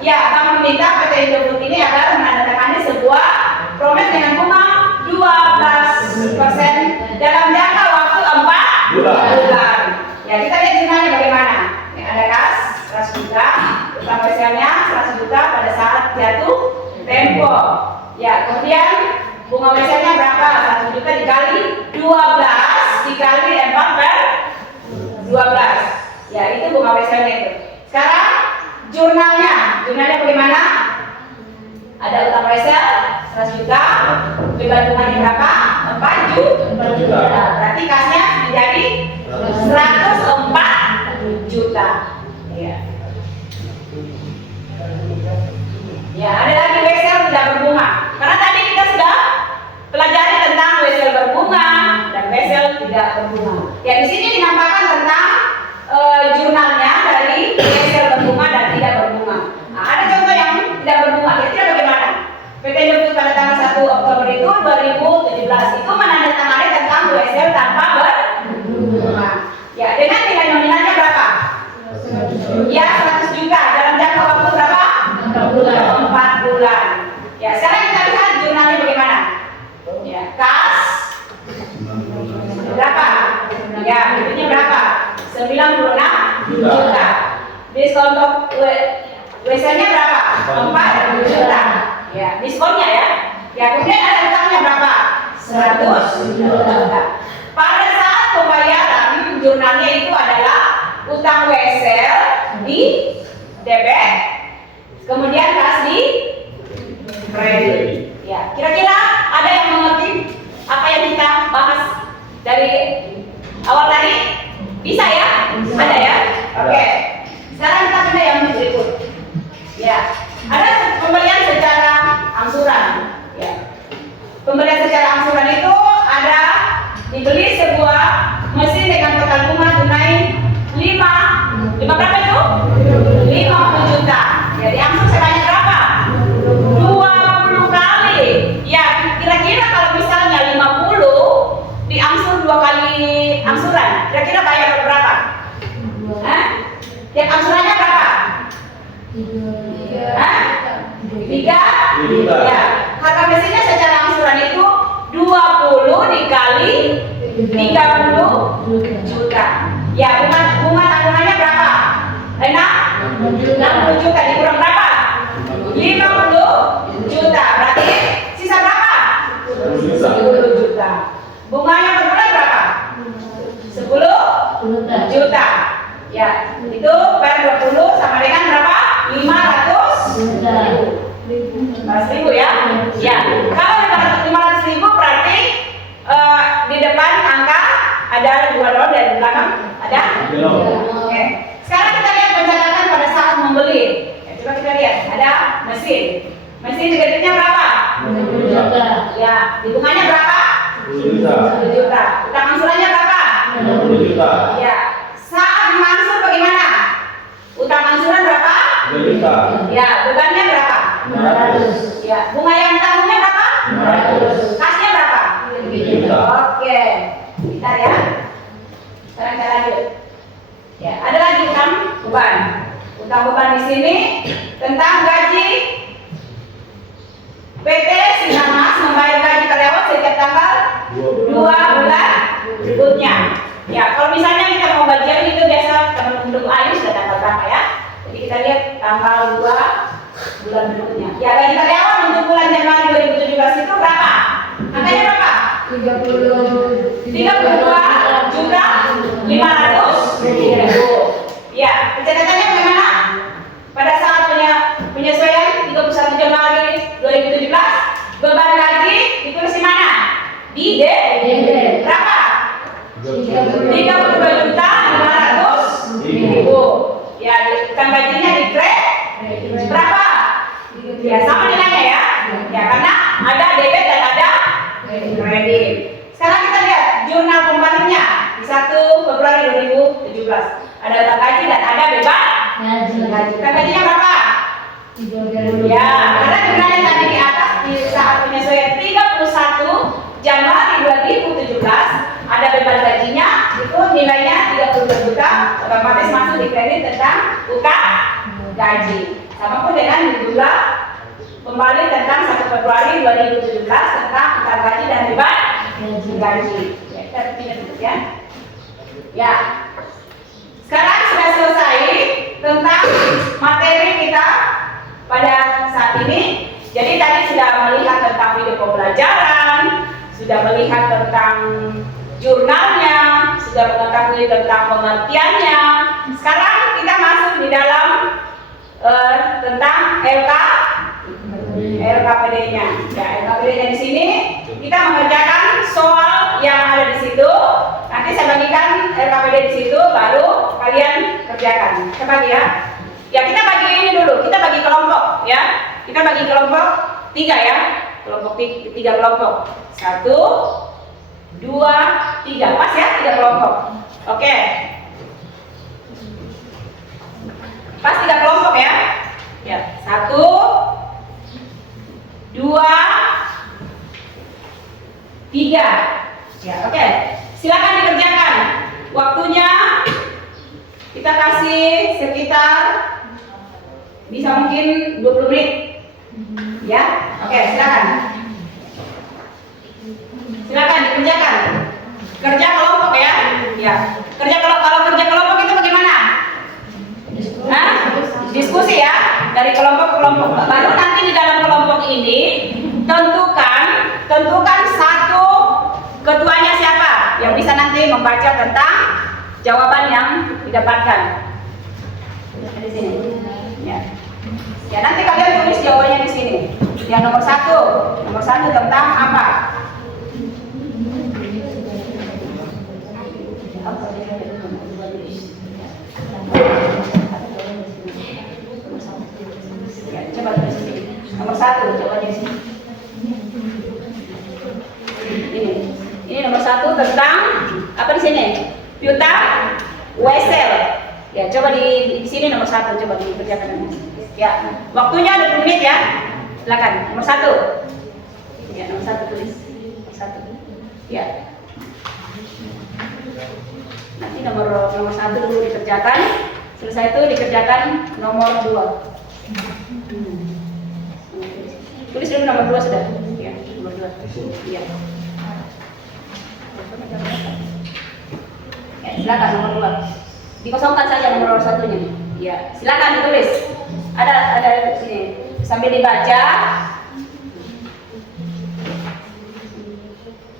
Ya, Bank meminta PT Indofood ini agar menandatangani sebuah promes dengan bunga 12% dalam jangka waktu 4 bulan. Ya, kita lihat jurnalnya bagaimana. Ya, ada kas 100 juta, utang weselnya 100 juta pada saat jatuh tempo. Ya, kemudian bunga weselnya berapa? 1 juta dikali 12 dikali 4/12. Ya, itu bunga weselnya itu. Sekarang jurnalnya bagaimana? Ada utang wesel 100 juta, beban bunganya berapa? 4 juta. Berarti kasnya menjadi 104 juta. Ya. Ya, ada lagi wesel tidak berbunga. Karena tadi kita sudah pelajari tentang wesel berbunga dan wesel tidak berbunga. Ya, di sini dinampakkan tentang jurnalnya dari wesel berbunga dan tidak berbunga. Nah, ada contoh yang tidak berbunga. Kira-kira bagaimana? PT Indofood pada tanggal 1 Oktober itu 2017 itu menandatangani tentang wesel tanpa berbunga. Ya, dengan nilai nominalnya berapa? Ya, 100 juta dalam jangka waktu berapa? 4 bulan. Ya, sekarang kita lihat jurnalnya bagaimana. Ya, kas berapa? Ya, itunya berapa? 96 juta. Diskon weselnya berapa? 4 juta. Ya, diskonnya ya. Ya, kemudian ada utangnya berapa? 100 juta. Pada saat pembayaran jurnalnya itu adalah utang wesel di debit, kemudian kas di kredit. Ya, kira-kira ada yang mengerti apa yang kita bahas dari awal tadi? Bisa ya? Ada ya? Oke. Sekarang kita pindah yang berikut. Ya, ada pembelian secara angsuran. Ya, pembelian secara angsuran itu ada dibeli sebuah mesin dengan total bunga tunai 5 berapa itu? 50 juta. Ya, diangsur sebanyak berapa? 20 kali. Ya, kira-kira kalau misalnya 50 diangsur 2 kali angsuran, kira-kira bayar berapa? Hah? Tiap angsurannya berapa? 3 juta. Ya, harga mesinnya secara angsuran itu 20 dikali 30 juta. Ya, bunga tanggungannya berapa? 60 juta dikurang berapa? 50 juta. Berarti sisa berapa? 10 juta. Bunganya per bulan berapa? 10 juta. Ya, itu per 20 sama dengan berapa? 500.000 ya. Ya, kalau 500.000 berarti di depan angka ada 2 nol dan di belakang ada. Oke. Sekarang kita lihat pencatatan pada saat membeli. Ya, coba kita lihat, ada mesin. Mesin kreditnya berapa? 10 juta. Ya, di bunganya berapa? 10 juta. Utang angsurannya berapa? 60 juta. Ya, saat mengangsur bagaimana? Utang angsuran berapa? 2 juta. Ya, bebannya berapa? 500. Ya, bunga yang ditanggunnya berapa? 500. Kasnya berapa? 3 juta. Oke, bentar ya. Sekarang kita lanjut. Ya, ada lagi utang beban. Utang beban di sini tentang gaji. PT Sinarmas membayar gaji karyawan setiap tanggal 2 bulan berikutnya. Ya, kalau misalnya kita mau gajian itu biasa teman penduduk AI sudah tanggal berapa ya? Jadi kita lihat tanggal 2 bulan berikutnya. Ya, gaji karyawan untuk bulan Januari 2017 itu berapa? Angkanya berapa? 32.500.000. Ya, pencatatannya bagaimana? Pada saat penyesuaian 31 Januari 2017, beban gaji ditulis di mana? Di Ada bebas gaji dan ada bebas gaji. Gajinya berapa? Ya, karena jumlahnya tadi di atas di saat penyesuaian 31 Januari 2017 ada bebas gajinya itu nilainya 32 juta, otomatis masuk di kredit tentang UK gaji. Sama pun dengan jumlah kembali tentang 1 Februari 2017 tentang UK gaji dan bebas gaji. Ya, kita pindah dulu ya. Ya. Sekarang sudah selesai tentang materi kita pada saat ini. Jadi tadi sudah melihat tentang video pembelajaran, sudah melihat tentang jurnalnya, sudah mengetahui tentang pengertiannya. Sekarang kita masuk di dalam tentang LKPD-nya. Ya, LKPD-nya di sini kita mengerjakan soal yang ada di situ. Nanti saya bagikan LKPD di situ, baru kalian kerjakan. Kita bagi ya. Ya, kita bagi ini dulu. Kita bagi kelompok ya. Kita bagi kelompok 3 ya. Kelompok 3 kelompok. 1, 2, 3. Pas ya 3 kelompok. Oke. Pas 3 kelompok ya. Ya, 1, 2, 3. Ya, oke. Silakan dikerjakan. Waktunya kita kasih sekitar bisa mungkin 20 menit. Ya. Oke, silakan. Silakan dikerjakan. Kerja kelompok ya. Ya. Kalau kerja kelompok itu bagaimana? Hah? Diskusi ya. Dari kelompok ke kelompok. Baru nanti di dalam kelompok ini tentukan satu ketuanya siapa yang bisa nanti membaca tentang jawaban yang didapatkan. Di sini. Ya. Ya, nanti kalian tulis jawabannya di sini. Yang nomor 1 tentang apa? Ya, coba tulis di sini. Nomor 1 jawabannya di sini. Ini nomor 1 tentang apa di sini? Piutang Wesel. Ya, coba di sini nomor 1 coba dikerjakan. Ya, waktunya 20 menit ya. Silakan. Nomor 1. Ya, nomor 1 tulis. Nomor 1. Ya. Nanti nomor 1 dulu dikerjakan. Selesai itu dikerjakan nomor 2. Tulis dulu nomor 2 sudah. Ya, nomor 2. Iya. Ya, silakan nomor 2. Dikosongkan saja nomor 1-nya. Ya, silakan ditulis. Ada di sini. Sambil dibaca.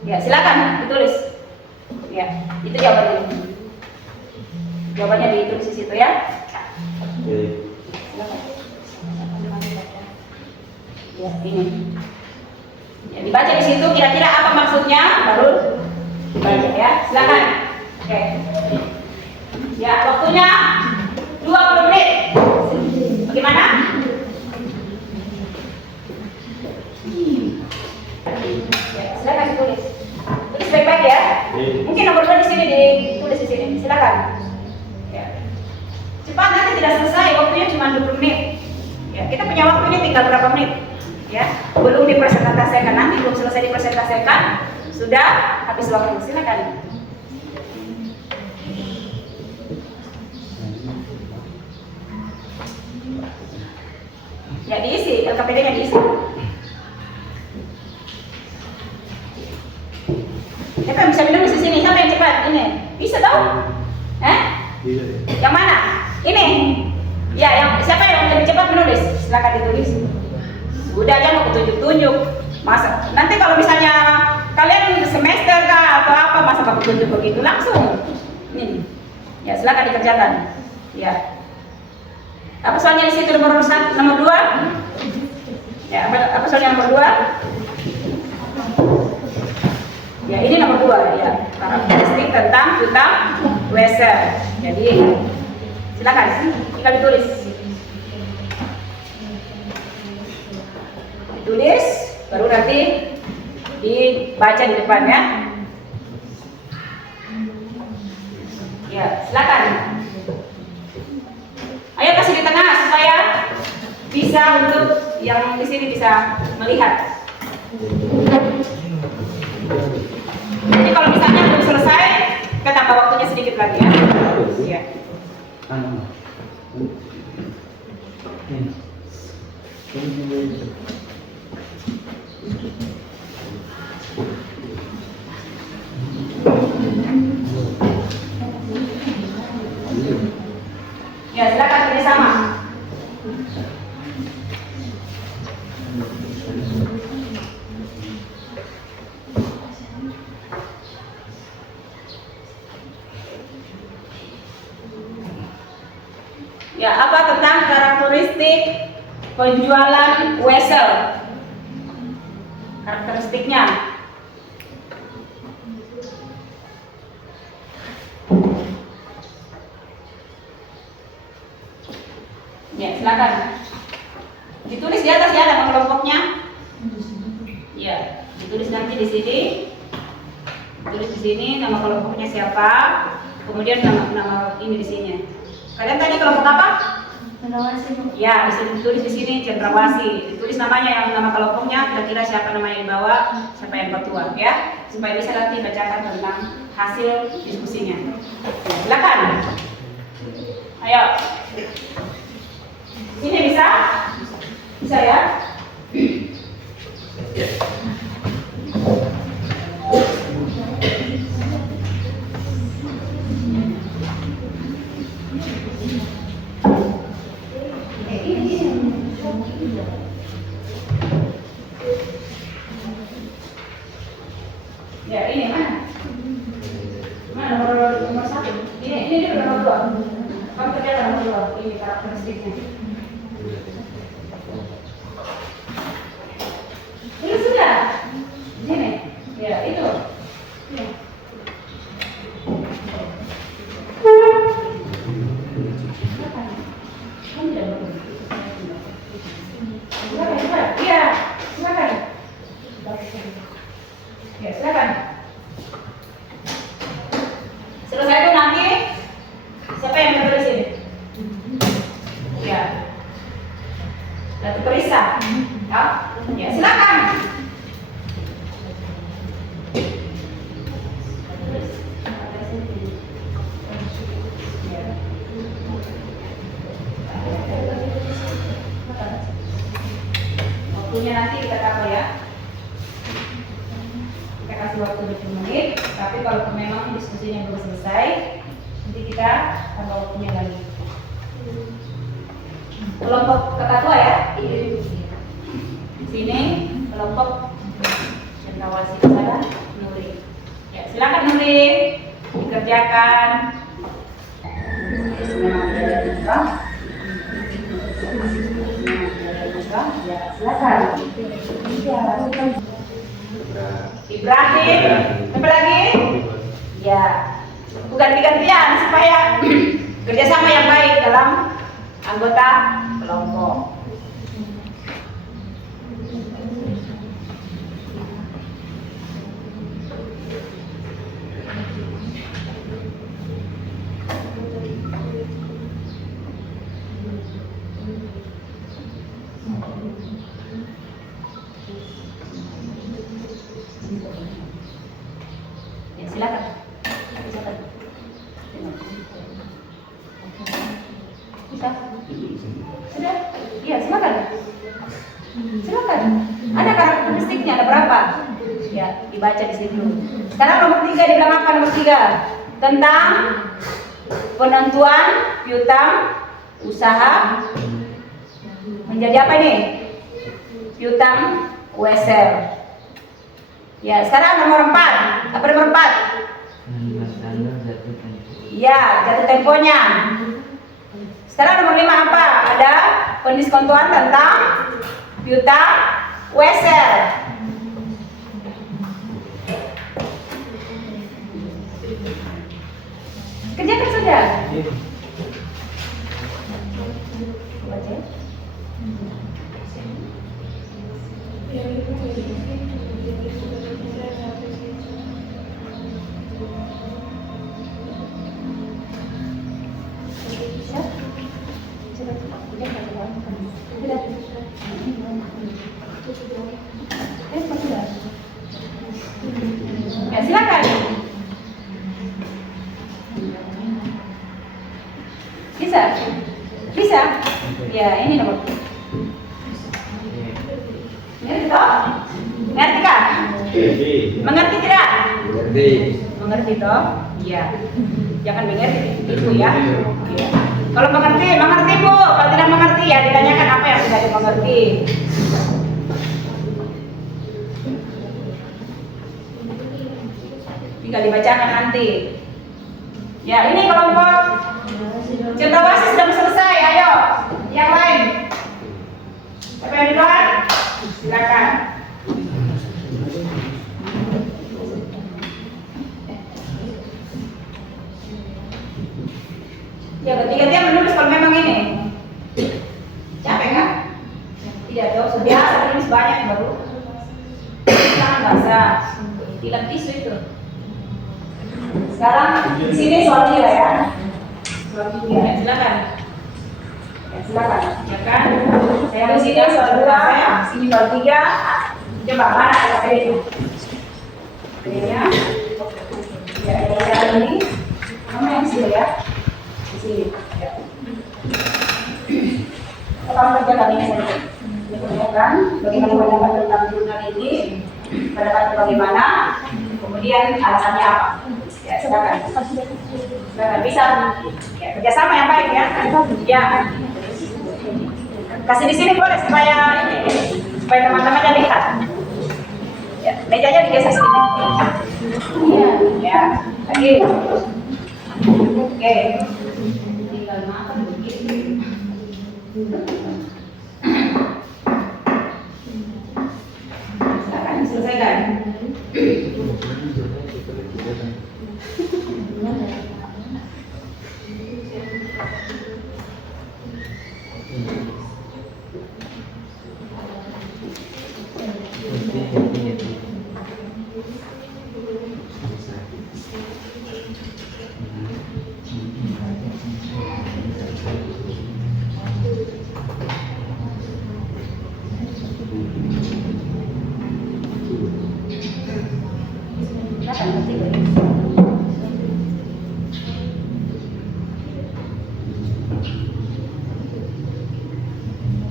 Ya, silakan ditulis. Ya, itu jawabannya. Jawabannya ditulis di situ ya. Silakan. Ya, ini. Ya, dibaca di situ kira-kira apa maksudnya, baru dibaca ya. Silakan. Oke. Ya, waktunya 20 menit. Bagaimana? Ya, silakan tulis. Tulis baik-baik ya. Mungkin nomor 2 di sini ditulis di sini. Silakan. Ya. Cepat, nanti tidak selesai. Waktunya cuma 20 menit. Ya, kita punya waktu ini tinggal berapa menit? Ya, belum dipresentasikan, nanti belum selesai dipresentasikan sudah habis waktu. Silakan. Ya, diisi, LKPD-nya diisi. Siapa yang bisa minum di sini? Siapa yang cepat? Ini bisa tahu? Yang mana? Ini. Ya, yang siapa yang lebih cepat menulis? Silakan ditulis. Udah aja mau tunjuk-tunjuk. Masa nanti kalau misalnya kalian semester kah atau apa, masa pakai tunjuk begitu langsung. Ini. Ya, silakan dikerjakan. Ya. Apa soalnya di situ nomor 1, nomor 2? Ya, apa soalnya nomor 2? Ya, ini nomor 2 ya. Karakteristik tentang piutang Wesel. Jadi silakan tinggal ditulis. Ditulis, baru nanti dibaca di depan ya. Ya, silakan. bisa untuk yang di sini bisa melihat. Jadi kalau misalnya belum selesai, kita tambah waktunya sedikit lagi ya. Iya. Ya, silakan kerjasama. Ya, apa tentang karakteristik penjualan Wesel? Karakteristiknya. Ya, silakan. Ditulis di atas ya nama kelompoknya. Ya, ditulis nanti di sini. Tulis di sini nama kelompoknya siapa, kemudian nama ini di sini. Kalian tadi kelompok apa? Cendrawasih. Ya, bisa ditulis di sini Cendrawasih. Ditulis namanya yang nama kelompoknya, kira-kira siapa namanya yang bawa, siapa yang ketua, ya, supaya bisa nanti bacakan tentang hasil diskusinya. Ya, silakan. Ayo. Sini bisa? Bisa ya? Ya, ini mana? Mana nomor 1? Ini dia nomor 2. Kamu kerja nomor 2. Ini karakteristiknya. Ini sudah. Sini. Ya, itu. Ya. Silakan. Iya, silakan. Ya, silakan. Selesai itu nanti siapa yang menulis ini? Ya. Datu periksa. Ya. Ya, silakan. Waktunya nanti kita tahu ya. Kita kasih waktu 20 menit, tapi kalau memang diskusinya belum selesai, nanti kita tambah waktunya lagi. Kelompok ketua ya, di sini kelompok Cendrawasih sana Nuri. Ya, silakan Nuri dikerjakan. Ya, silakan. Ibrahim, apa lagi? Ya, ganti-gantian supaya kerjasama yang baik dalam anggota kelompok. Ya, silakan. Silakan. Bisa? Sudah? Iya, silakan. Silakan. Ada karakteristiknya, ada berapa? Ya, dibaca di situ. Sekarang nomor 3 dibilang apa nomor 3? Tentang penentuan piutang usaha menjadi apa ini? Piutang Wesel. Ya, sekarang nomor 4. Apa nomor 4? Ya, jatuh temponya. Sekarang nomor 5 apa? Ada pendiskontuan tentang piutang Wesel. Kerjakan sudah. Baca. Bisa? Coba, udah, Ya, silakan. Bisa? Bisa? Ya, ini nomor. Ngerti toh? Ngerti kah? Mengerti tidak? Mengerti toh? Iya. Jangan mengerti itu ya. Iya. Kalau mengerti, mengerti Bu. Kalau tidak mengerti ya ditanyakan apa yang tidak dimengerti. Tinggal dibacakan nanti. Ya, ini kelompok cendrawasih sudah selesai. Ayo, yang lain. Siapa yang duluan? Silakan. Ya, bertiga-tiga menulis kalau memang ini. Capek nggak? Tidak tahu, sudah menulis banyak baru. Tangan basah. Hilang tisu itu. Sekarang di sini soal nilai ya. Soal nilai, silakan. Ya, silakan. Ya kan? Saya di sini soal 2, sini soal 3. Coba mana ada PD-nya? PD-nya. Ya, ini. Kamu yang sini ya. Di sini. Ya. Kamu kerjakan ini saja. Diperlukan bagaimana pendapat tentang jurnal ini, pendapat bagaimana, kemudian alasannya apa. Ya, silakan. Silakan bisa. Ya, kerjasama yang baik ya. Ya. Kasih di sini boleh supaya teman-temannya lihat. Ya, mejanya digeser sedikit. Iya. Ya. Lagi. Oke. Tinggal makan begitu. Silakan diselesaikan.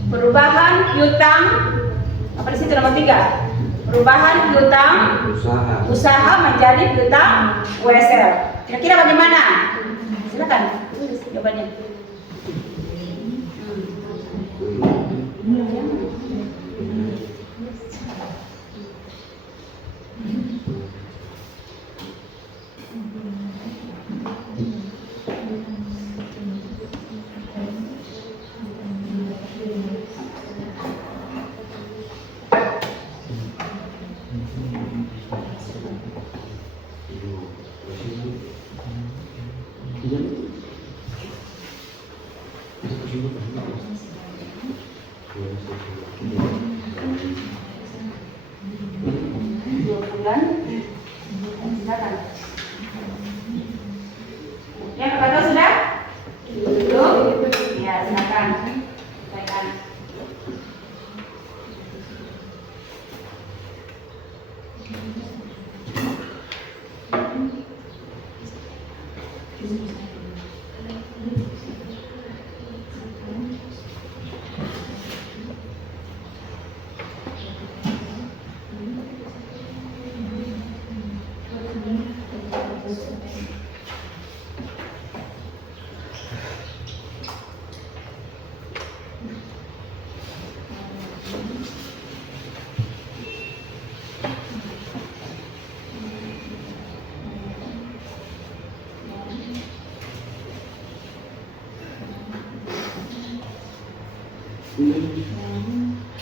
Perubahan piutang apa di situ nomor 3? Perubahan piutang usaha menjadi piutang USL. Kira-kira bagaimana? Silakan tulis jawabannya. Silakan. Ya, kepada sudah? Duduk. Ya, silakan. Silakan.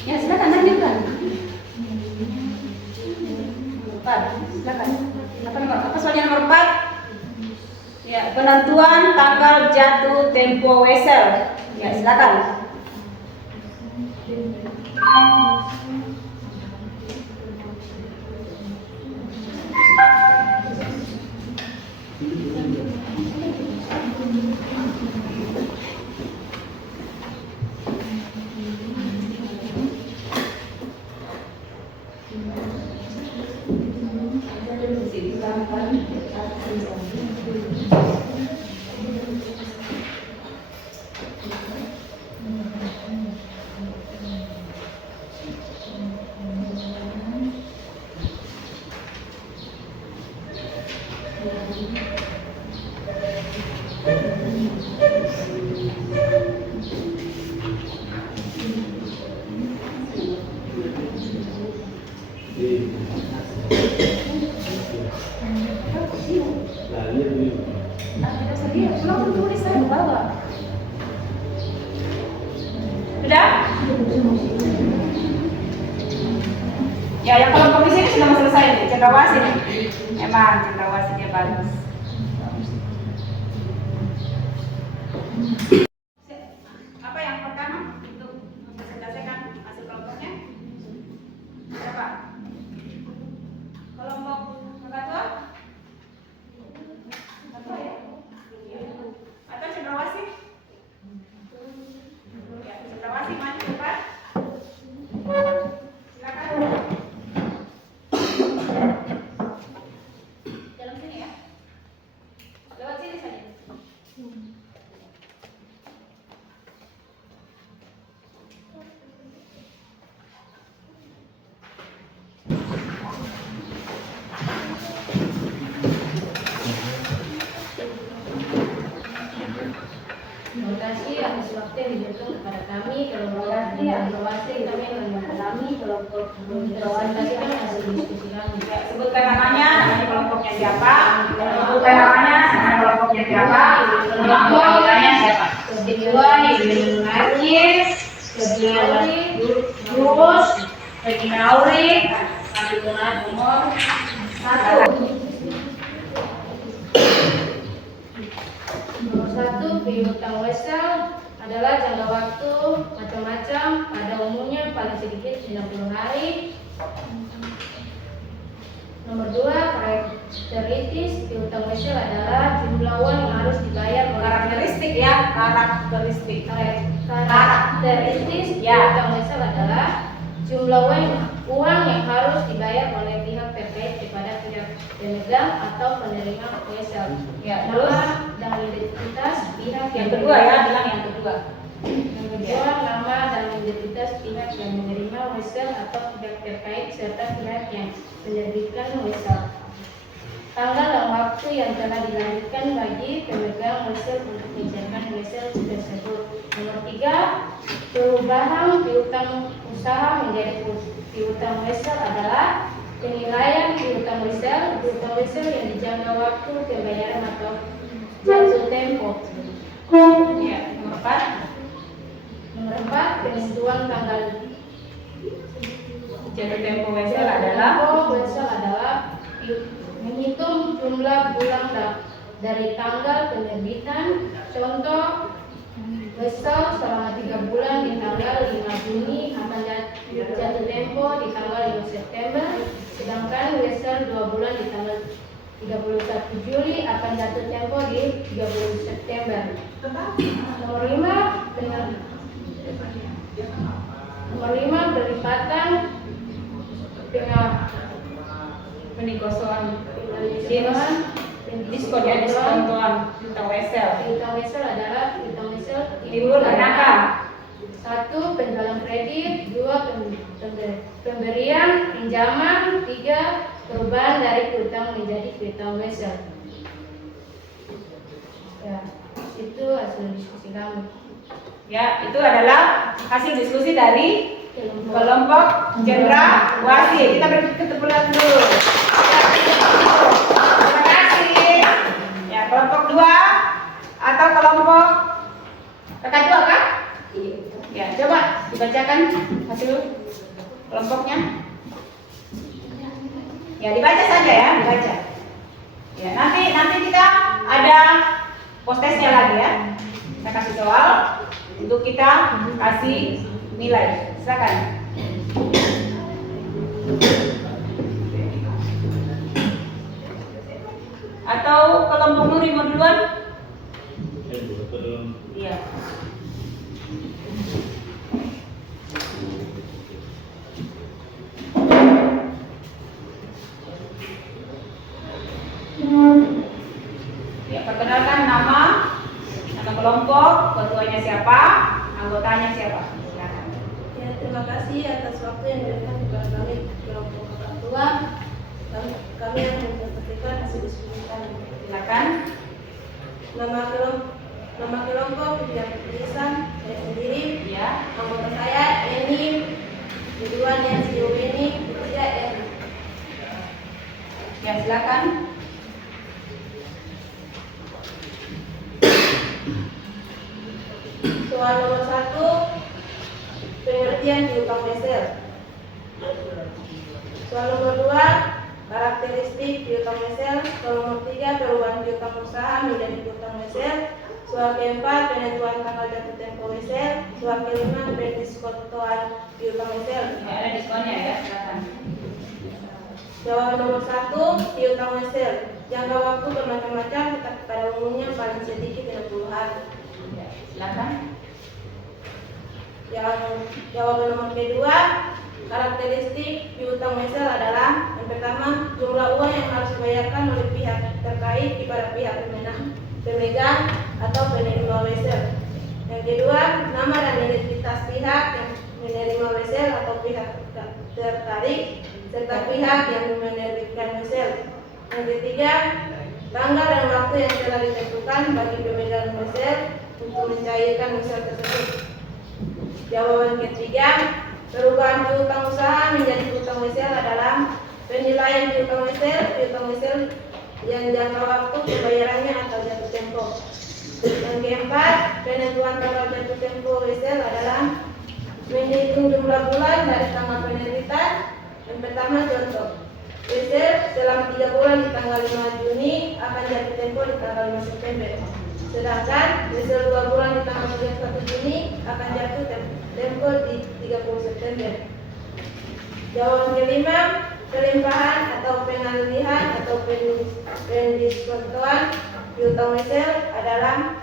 Ya, silakan lanjutkan. Silakan. Apa soalnya nomor 4? Ya, penentuan tanggal jatuh tempo wesel. Ya, silakan. Sudah? Ya, yang kelompok di sini sudah mau selesai nih, cendrawasih nih. Emang cendrawasih dia bagus. Apa yang pertama untuk mempresentasikan hasil kelompoknya? Siapa? Kelompok Kakak Tua? Atau cendrawasih? Ya, cendrawasih maju depan. Silakan. Dalam sini ya. Lewat sini saja. Terima kasih atas waktu yang diberikan kepada kami. Kelompok cendrawasih kami mendalami kelompok presentasikan hasil diskusi kami. Ya, sebutkan namanya kelompoknya siapa? Sebutkan namanya kelompoknya siapa? Kelompoknya siapa? Kedua Ibu Najis, kedua Lurus, Regina Auri, kandungan umur 1. Nomor 1, piutang Wesel adalah jangka waktu macam-macam, pada umumnya paling sedikit 90 hari. Nomor 2, karakteristik piutang Wesel adalah jumlah uang yang harus dibayar oleh Karakteristik ya, karakteristik. Karakteristik Ya. piutang Wesel adalah jumlah uang yang harus dibayar oleh pihak terkait kepada pihak pemegang atau penerima Wesel. Ya, Nama dan identitas pihak yang kedua ya, bilang yang kedua. Yang kedua, nama dan identitas pihak yang menerima Wesel atau pihak terkait serta pihak yang menerbitkan Wesel. Tanggal dan waktu yang telah dilanjutkan bagi pemegang Wesel untuk mencairkan Wesel tersebut. Nomor 3, perubahan piutang usaha menjadi piutang Wesel adalah penilaian piutang Wesel yang dijangka waktu pembayaran atau jatuh tempo. Ya, nomor 4. Nomor 4, penentuan tanggal Jatuh tempo Wesel adalah Wesel adalah menghitung jumlah bulan dari tanggal penerbitan. Contoh, Wesel selama 3 bulan di tanggal 5 Juni akan jatuh tempo di tanggal 5 September, sedangkan Wesel 2 bulan di tanggal 31 Juli akan jatuh tempo di 30 September. Nomor 5, pelipatan penikosoan penilaian diskon ya, diskontoan piutang Wesel. piutang Wesel adalah piutang Wesel Timbul karena 1, penjualan kredit, 2, pemberian pinjaman, 3, perubahan dari piutang menjadi piutang Wesel. Ya, itu hasil diskusi kami. ya, itu adalah hasil diskusi dari kelompok cendrawasih. Kita beri ketepulan dulu. Terima kasih. Ya, kelompok 2 atau kelompok kakak tua kan? Ya, coba dibacakan hasil kelompoknya. Ya, dibaca saja ya, dibaca. Ya, nanti kita ada post-testnya lagi ya. Kita kasih soal untuk kita kasih nilai. Silakan. Atau kelompok Nuri mau duluan? Iya. Ya, perkenalkan nama kelompok, ketuanya siapa, anggotanya siapa. Silakan. Ya, terima kasih atas waktu yang diberikan kepada kami kelompok kakak tua. Kami akan mempresentasikan hasil diskusi kami. Silakan. Nama kelompok yang tulisan saya sendiri. Ya. Anggota saya Eni, kedua Nancy Eni, ketiga Eni. Ya, silakan. Soal nomor 1, pengertian piutang mesel. Soal nomor 2, karakteristik piutang mesel. Soal nomor 3, perubahan piutang usaha menjadi piutang mesel. Soal keempat, penentuan tanggal jatuh tempo mesel. Soal kelima, pendiskontoan piutang mesel. Ada diskonnya ya, silakan. Jawaban nomor 1, piutang mesel. Jangka waktu bermacam-macam, tetapi pada umumnya paling sedikit 60 hari. Ya, silakan. Jawaban nomor kedua, karakteristik piutang mesel adalah yang pertama, jumlah uang yang harus dibayarkan oleh pihak terkait kepada pihak pemegang atau penerima mesel. Yang kedua, nama dan identitas pihak yang menerima mesel atau pihak tertarik serta pihak yang menerbitkan mesel. Yang ketiga, tanggal dan waktu yang telah ditentukan bagi pemegang mesel untuk mencairkan mesel tersebut. Jawaban ketiga, perubahan piutang usaha menjadi piutang mesel adalah penilaian piutang mesel yang jangka waktu pembayarannya atau jatuh tempo. Yang keempat, penentuan tanggal jatuh tempo mesel adalah menghitung jumlah bulan dari tanggal penerbitan. Yang pertama contoh, mesel selama 3 bulan di tanggal 5 Juni akan jatuh tempo di tanggal 5 September. Sedangkan mesel 2 bulan di tanggal 31 Juni akan jatuh tempo di 30 September. Jawaban kelima, pelimpahan atau pengalihan atau pendiskontoan piutang mesel adalah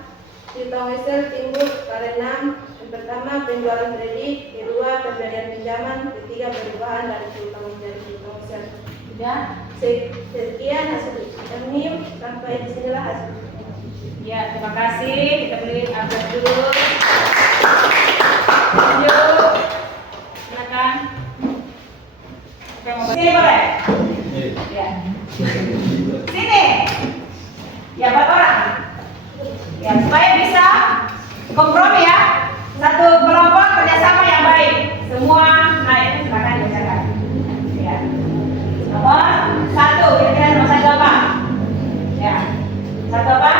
piutang mesel timbul karena yang pertama penjualan kredit, kedua pemberian pinjaman, ketiga perubahan dari piutang menjadi piutang mesel. Sudah? Sekian hasil kami, sampai di sinilah hasil. Ya, terima kasih. Kita beri aplaus dulu. Lanjut. Silakan. Siapa yang mau sini boleh? Ya. Sini. Ya, 4 orang. Ya, supaya bisa kompromi ya. Satu kelompok kerjasama yang baik. Semua naik. Silakan dibacakan. Ya. Nomor 1. Kira-kira nomor 1 apa? Ya. 1 apa?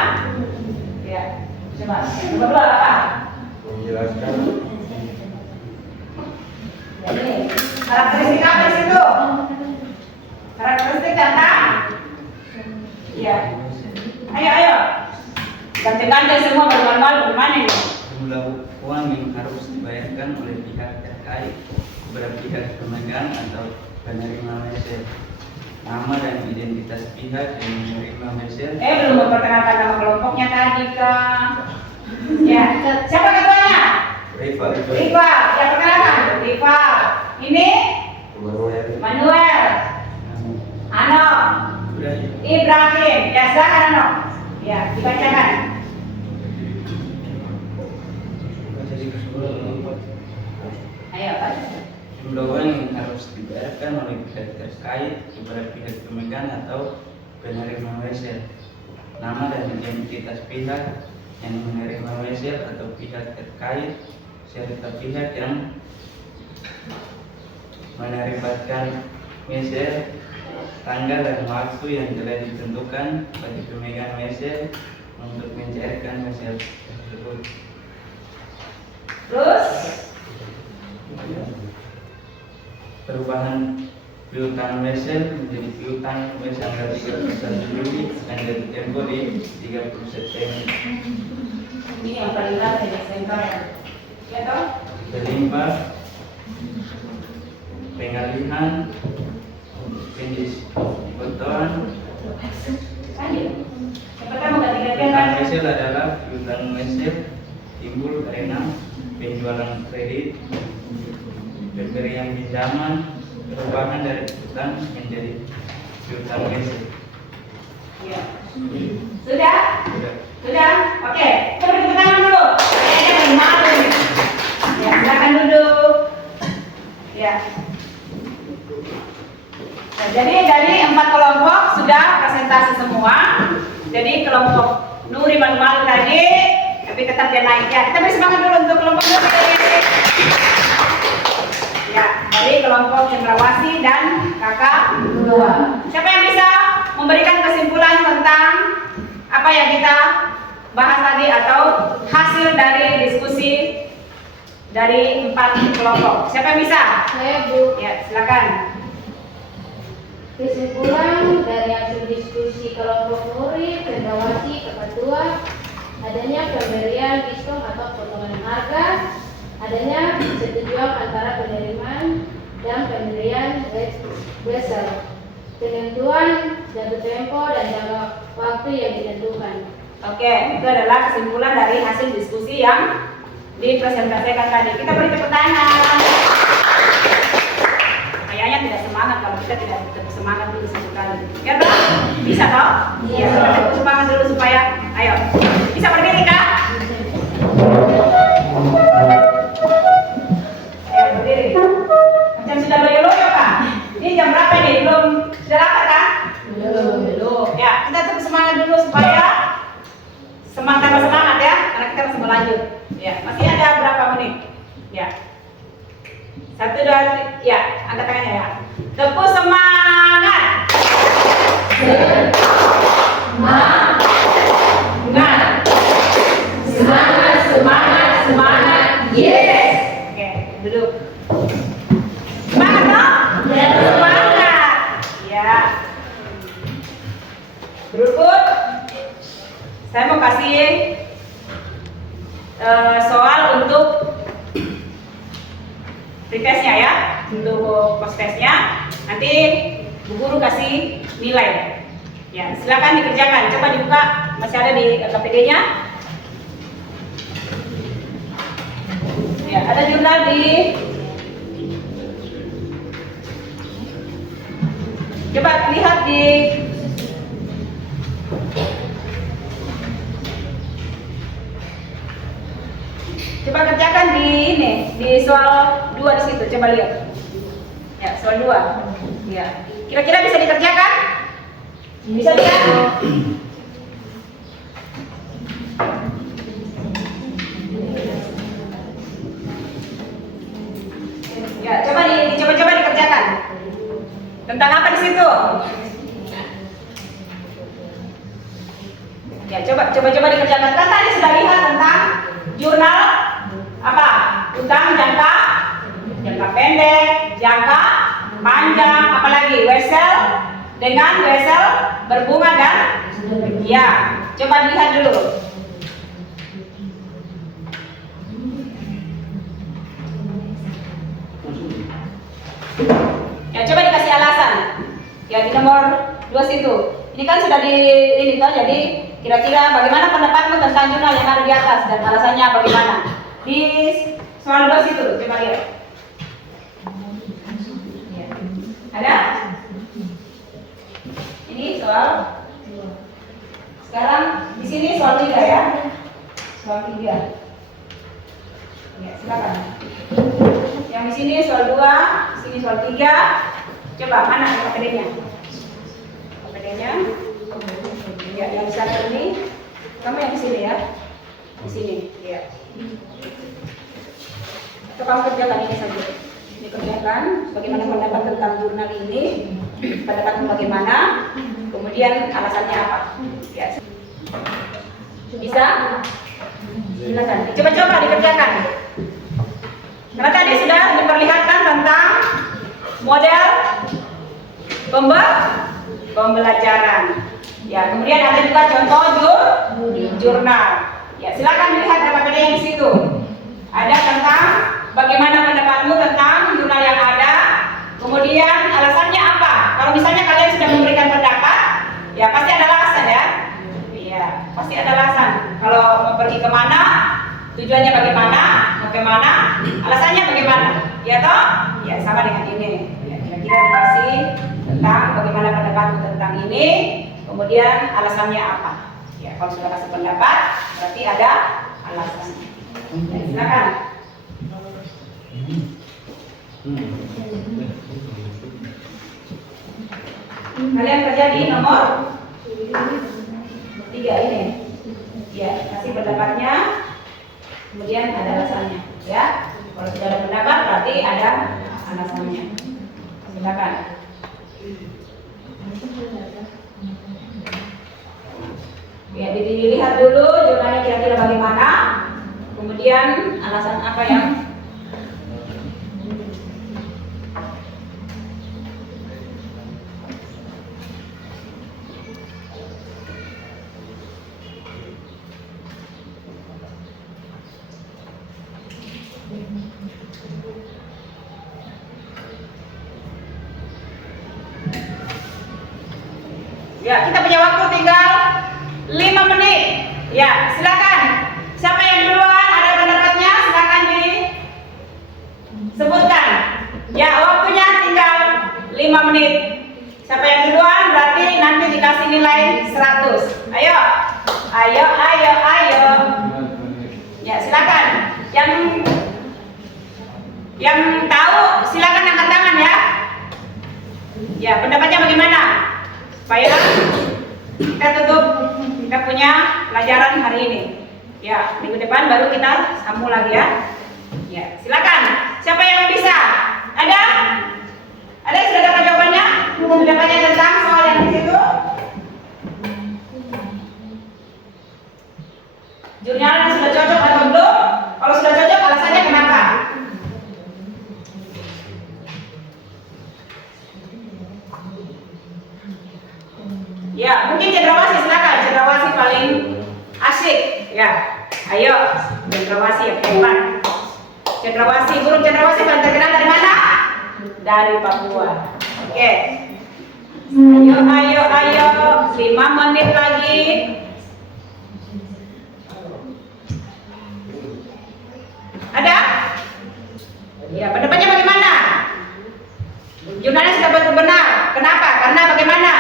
Ya. Coba. Nomor 2 apa? Menjelaskan Jadi, karakteristik apa di situ? Karakteristik data? Iya. Ayo. Ganti-ganti semua bermalu-malu gimana ini? Jumlah uang yang harus dibayarkan oleh pihak terkait kepada pihak pemegang atau penerima mesel. Nama dan identitas pihak yang menerima mesel. Belum memperkenalkan nama kelompoknya tadi kak. Ya, siapa ketuanya? Rival. Riva. Ya, perkenalkan. Riva. Ini Manuel. Ano. Ibrahim. Ya, silakan Ano. Ya, dibacakan. Ayo, Pak. Jumlah uang yang harus dibayarkan oleh pihak terkait kepada pihak pemegang atau penerima mesel. Nama dan identitas pihak yang menerima mesel atau pihak terkait serta pihak yang menerbitkan mesel, tanggal dan waktu yang telah ditentukan bagi pemegang mesel untuk mencairkan mesel tersebut. Terus? Perubahan piutang mesel menjadi piutang mesel tanggal 31 Juli akan jatuh tempo di 30 September. Ini yang paling lama ya, Desember. Ya toh? Berlimpah, pengalihan, pendiskontoan. Lanjut. Yang pertama ganti-gantian Piutang kan? mesel adalah piutang mesel timbul karena penjualan kredit, pemberian pinjaman, perubahan dari piutang menjadi piutang mesel. Ya. Sudah? Sudah. Sudah? Oke. Kita beri tepuk tangan dulu. Kayaknya bermalu nih. Ya, silakan duduk. Ya. Nah, jadi dari 4 kelompok sudah presentasi semua. Jadi kelompok Nuri malu-malu tadi, tapi tetap dia naik ya. Kita beri semangat dulu untuk kelompok Nuri. Ya, dari kelompok Cendrawasih dan kakak kedua. Siapa yang bisa memberikan kesimpulan tentang apa yang kita bahas tadi atau hasil dari diskusi dari 4 kelompok. Siapa yang bisa? Saya, Bu. Ya, silakan. Kesimpulan dari hasil diskusi kelompok murid, pendawasi, ketua, adanya pemberian diskon atau potongan harga, adanya persetujuan antara penerimaan dan pemberian wesel, penentuan jatuh tempo dan jangka waktu yang ditentukan. Oke, itu adalah kesimpulan dari hasil diskusi yang dipresentasikan tadi. Kita beri tepuk tangan. Kayaknya tidak semangat kalau kita tidak bersemangat dulu sesekali. Ya toh? Bisa toh? Iya. Kita tepuk semangat dulu supaya, ayo. Bisa berdiri kak? Ayo berdiri. Macam sudah loyo-loyo kak. Ini jam berapa nih? Belum sudah lapar kan? Belum. Ya, kita tepuk semangat dulu supaya semangat ya, karena kita masih melanjut. Ya, masih ada berapa menit? Ya. 1, 2, 3. Ya, angkat tangannya ya. Tepuk semangat. Semangat. Yes. Oke, duduk. Semangat toh? Ya. Semangat. Ya. Berikut saya mau kasih soal untuk pretestnya ya, untuk post-testnya. Nanti Bu Guru kasih nilai. Ya, silakan dikerjakan. Coba dibuka, masih ada di KPD-nya. Ya, ada jurnal di. Coba lihat di. Coba kerjakan di ini, di soal 2 di situ. Coba lihat. Ya, soal 2. Ya. Kira-kira bisa dikerjakan? Bisa tidak? Ya, coba dikerjakan. Tentang apa di situ? Ya, coba dikerjakan. Kan tadi sudah lihat tentang jurnal apa? Utang jangka pendek, jangka panjang, apalagi wesel dengan wesel berbunga dan ya. Coba lihat dulu. Ya, coba dikasih alasan. Ya, di nomor 2 situ. Ini kan sudah di ini toh, jadi kira-kira bagaimana pendapatmu tentang jurnal yang ada di atas dan alasannya bagaimana? Di soal 2 situ, coba lihat. Ya. Ada? Ini soal. Sekarang di sini soal 3 ya. Soal 3. Ya, silakan. Yang di sini soal 2, di sini soal 3. Coba mana KPD-nya? KPD-nya. Ya, yang di sana ini. Kamu yang di sini ya. Di sini, ya. Atau kamu kerjakan ini saja. Ini kerjakan bagaimana pendapat tentang jurnal ini. Pendapatmu bagaimana? Kemudian alasannya apa? Ya. Bisa? Silakan. Coba dikerjakan. Karena tadi sudah diperlihatkan tentang model pembelajaran. Ya, kemudian ada juga contoh jurnal. Ya, silakan dilihat KPD yang di situ. Ada tentang bagaimana pendapatmu tentang jurnal yang ada. Kemudian alasannya apa? Kalau misalnya kalian sudah memberikan pendapat, ya pasti ada alasan ya. Iya, pasti ada alasan. Kalau mau pergi kemana, tujuannya bagaimana, mau kemana, alasannya bagaimana. Ya toh? Ya sama dengan ini. Ya, kira-kira dikasih tentang bagaimana pendapatmu tentang ini, kemudian alasannya apa. Ya, kalau sudah kasih pendapat, berarti ada alasannya. Ya, silakan. Kalian kerja di nomor 3 ini. Ya, kasih pendapatnya, kemudian ada alasannya. Ya, kalau sudah ada pendapat, berarti ada alasannya. Silakan. Ya, dilihat dulu jurnalnya kira-kira bagaimana, kemudian alasan apa yang Ya, kita punya waktu tinggal 5 menit. Ya, silakan. Siapa yang duluan ada pendapatnya? Silakan disebutkan. Ya, waktunya tinggal 5 menit. Siapa yang duluan berarti nanti dikasih nilai 100. Ayo. Ayo. Ya, silakan. Yang tahu silakan angkat tangan ya. Ya, pendapatnya bagaimana? Supaya kita tutup kita punya pelajaran hari ini. Ya, minggu depan baru kita sambung lagi ya. Ya, silakan. Siapa yang bisa? Ada? Ada yang sudah dapat jawabannya? Sudah banyak tentang soal yang di situ? Jurnalnya sudah cocok atau belum? Kalau sudah cocok, alasannya kenapa? Ya, mungkin cendrawasih, silakan. Cendrawasih paling asik. Ya, ayo. Cendrawasih yang hebat. Cendrawasih, burung cendrawasih paling terkenal dari mana? Dari Papua. Oke. Ayo. 5 menit lagi. Ada? Ya, pendapatnya bagaimana? Jurnalnya sudah benar. Kenapa? Karena bagaimana?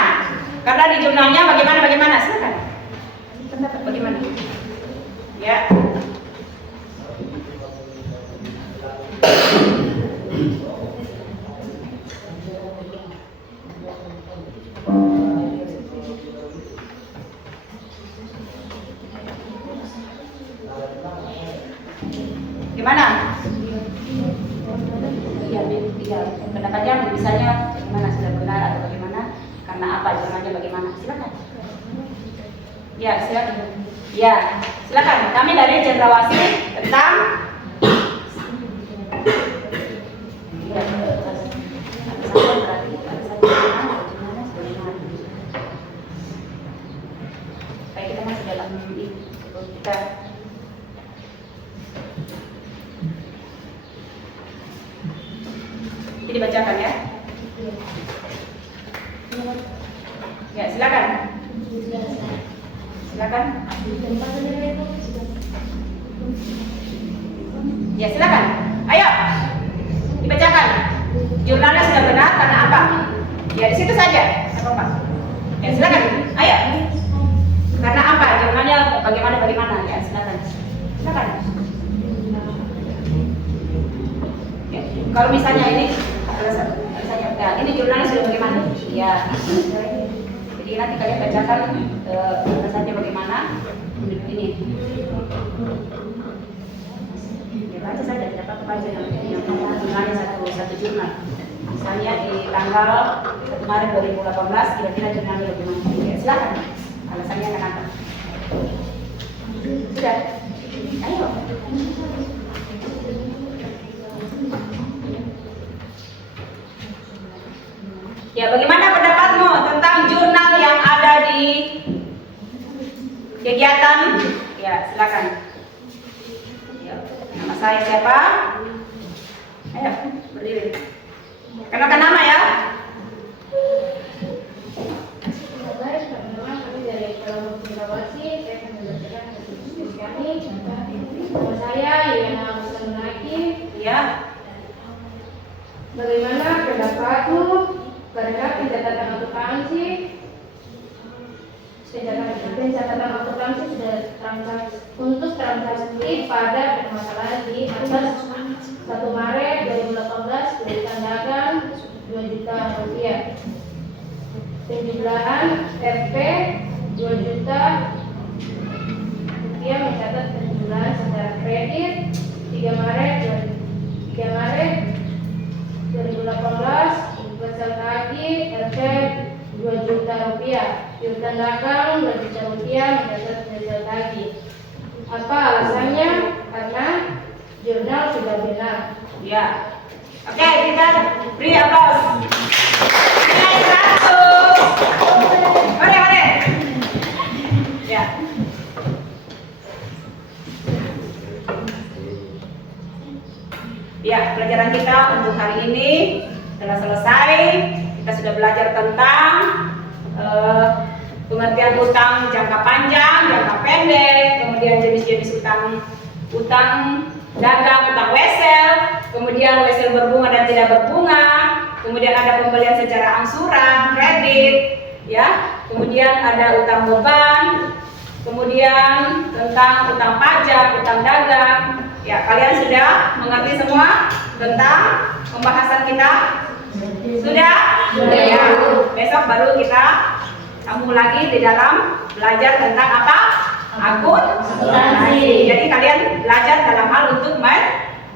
Karena di jurnalnya bagaimana? Silakan. Pendapat bagaimana? Ya. Gimana? Iya, pendapatnya misalnya bagaimana, sudah benar atau bagaimana? Karena apa? Jurnalnya bagaimana? Silakan. Ya, silakan. Ya, silakan. Kami dari Cendrawasih tentang baik, kita masih dalam kita. Jadi dibacakan ya. Ya, silakan. Silakan. Ya, silakan. Ayo. Dibacakan. Jurnalnya sudah benar karena apa? Ya, di situ saja. Apa? Ya, silakan. Ayo. Karena apa? Jurnalnya bagaimana? Ya, silakan. Silakan. Ya, kalau misalnya ini ya, ini jurnalnya sudah bagaimana? Ya. Jadi nanti kalian bacakan alasannya bagaimana ini. Ya, baca saja, tidak apa-apa baca yang jurnalnya satu jurnal. Misalnya di tanggal 1 Maret 2018 kira-kira jurnalnya bagaimana? Ya, silakan. Alasannya kenapa? Sudah. Ayo. Ya, bagaimana pendapatmu tentang jurnal yang ada di kegiatan? Ya, silakan. Ya, nama saya siapa? Ayo, berdiri. Kenalkan nama ya. Baik, pertama kami dari Kelompok Cendrawasih. Saya akan menjelaskan diskusi kami. Nama saya Yana Muslimanaki. Ya. Bagaimana pendapatmu karena pencatatan akuntansi sudah untuk transaksi pada permasalahan di atas 1 Maret 2018 berikan dagang 2 juta rupiah, penjumlahan RP 2 juta rupiah, mencatat penjumlahan secara kredit 3 Maret 2018 besar lagi RP 2 juta rupiah, piutang dagang 2 juta rupiah, mencatat besar lagi. Apa alasannya? Karena jurnal sudah benar. Ya. Oke, kita beri aplaus. Nilai 100. Mari. Ya. Ya, pelajaran kita untuk hari ini telah selesai. Kita sudah belajar tentang pengertian utang jangka panjang, jangka pendek, kemudian jenis-jenis utang dagang, utang wesel, kemudian wesel berbunga dan tidak berbunga, kemudian ada pembelian secara angsuran, kredit, ya, kemudian ada utang beban, kemudian tentang utang pajak, utang dagang. Ya, kalian sudah mengerti semua tentang pembahasan kita? Sudah? Sudah. Ya. Besok baru kita sambung lagi di dalam belajar tentang apa? Akuntansi. Jadi kalian belajar dalam hal untuk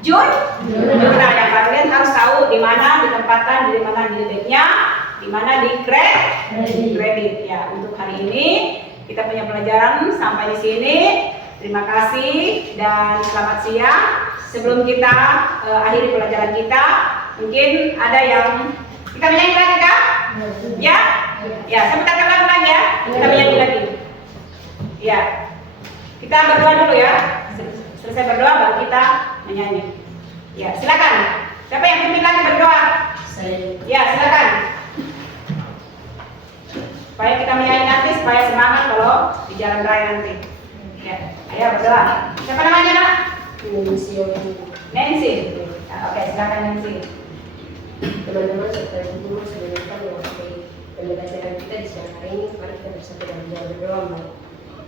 jurnal yang kalian harus tahu di mana ditempatkan, di mana di debitnya, di mana di kredit. Ya, untuk hari ini kita punya pelajaran sampai di sini. Terima kasih dan selamat siang. Sebelum kita akhiri pelajaran kita, mungkin ada yang kita menyanyi lagi kah? Ya? Ya, sebentar lagi ya. Kita menyanyi lagi. Ya. Kita berdoa dulu ya. Selesai berdoa baru kita menyanyi. Ya, silakan. Siapa yang pimpin lagi berdoa? Saya. Ya, silakan. Supaya kita menyanyi nanti, supaya semangat kalau di jalan raya nanti. Ya, ayo berdoa. Siapa namanya, Nak? Nancy. Oke, silakan Nancy. Teman-teman serta guru sebelumnya mewakili pembelajaran kita di siang hari ini. Mari kita bersatu dalam doa berdoa.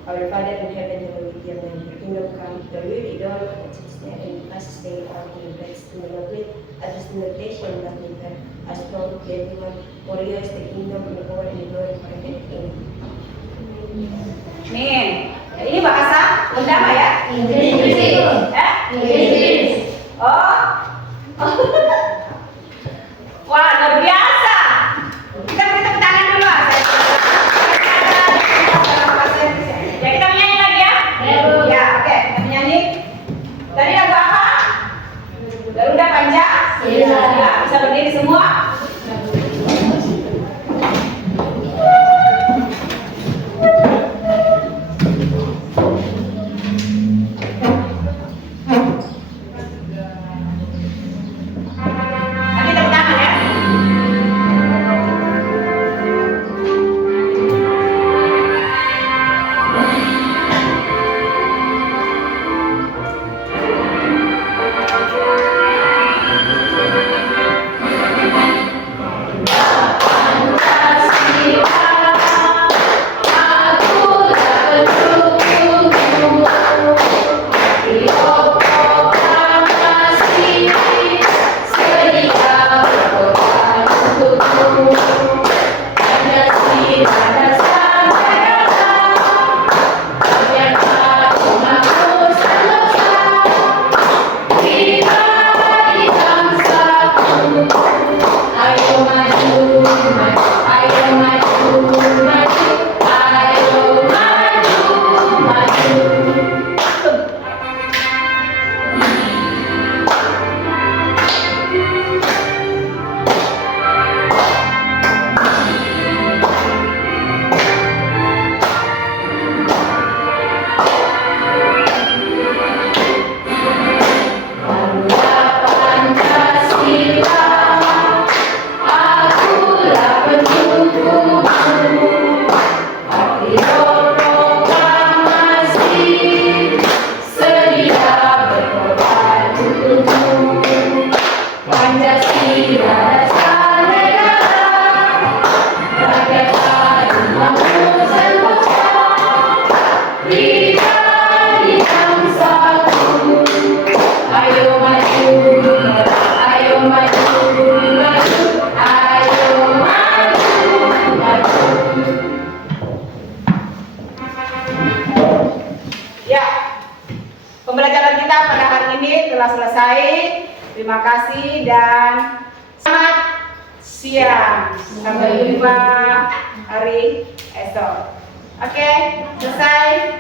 Our Father in heaven, hallowed be your name. Your kingdom come, your will be done on earth as it is in heaven. Give us this day our daily bread, and do not lead us into temptation, but deliver us from evil. For yours is the kingdom, and the power, and the glory forever. Amen. Amin. Ya, ini bahasa undang ya? Inggris. Inggris. Oh. Wah, luar biasa. Kita beri tepuk tangan dulu. Ya, kita menyanyi lagi ya? Ya, oke. Kita menyanyi. Tadi lagu apa? Garuda Pancasila. Ya, bisa berdiri semua. Pembelajaran kita pada hari ini telah selesai. Terima kasih dan selamat siang. Sampai jumpa hari esok. Oke, selesai.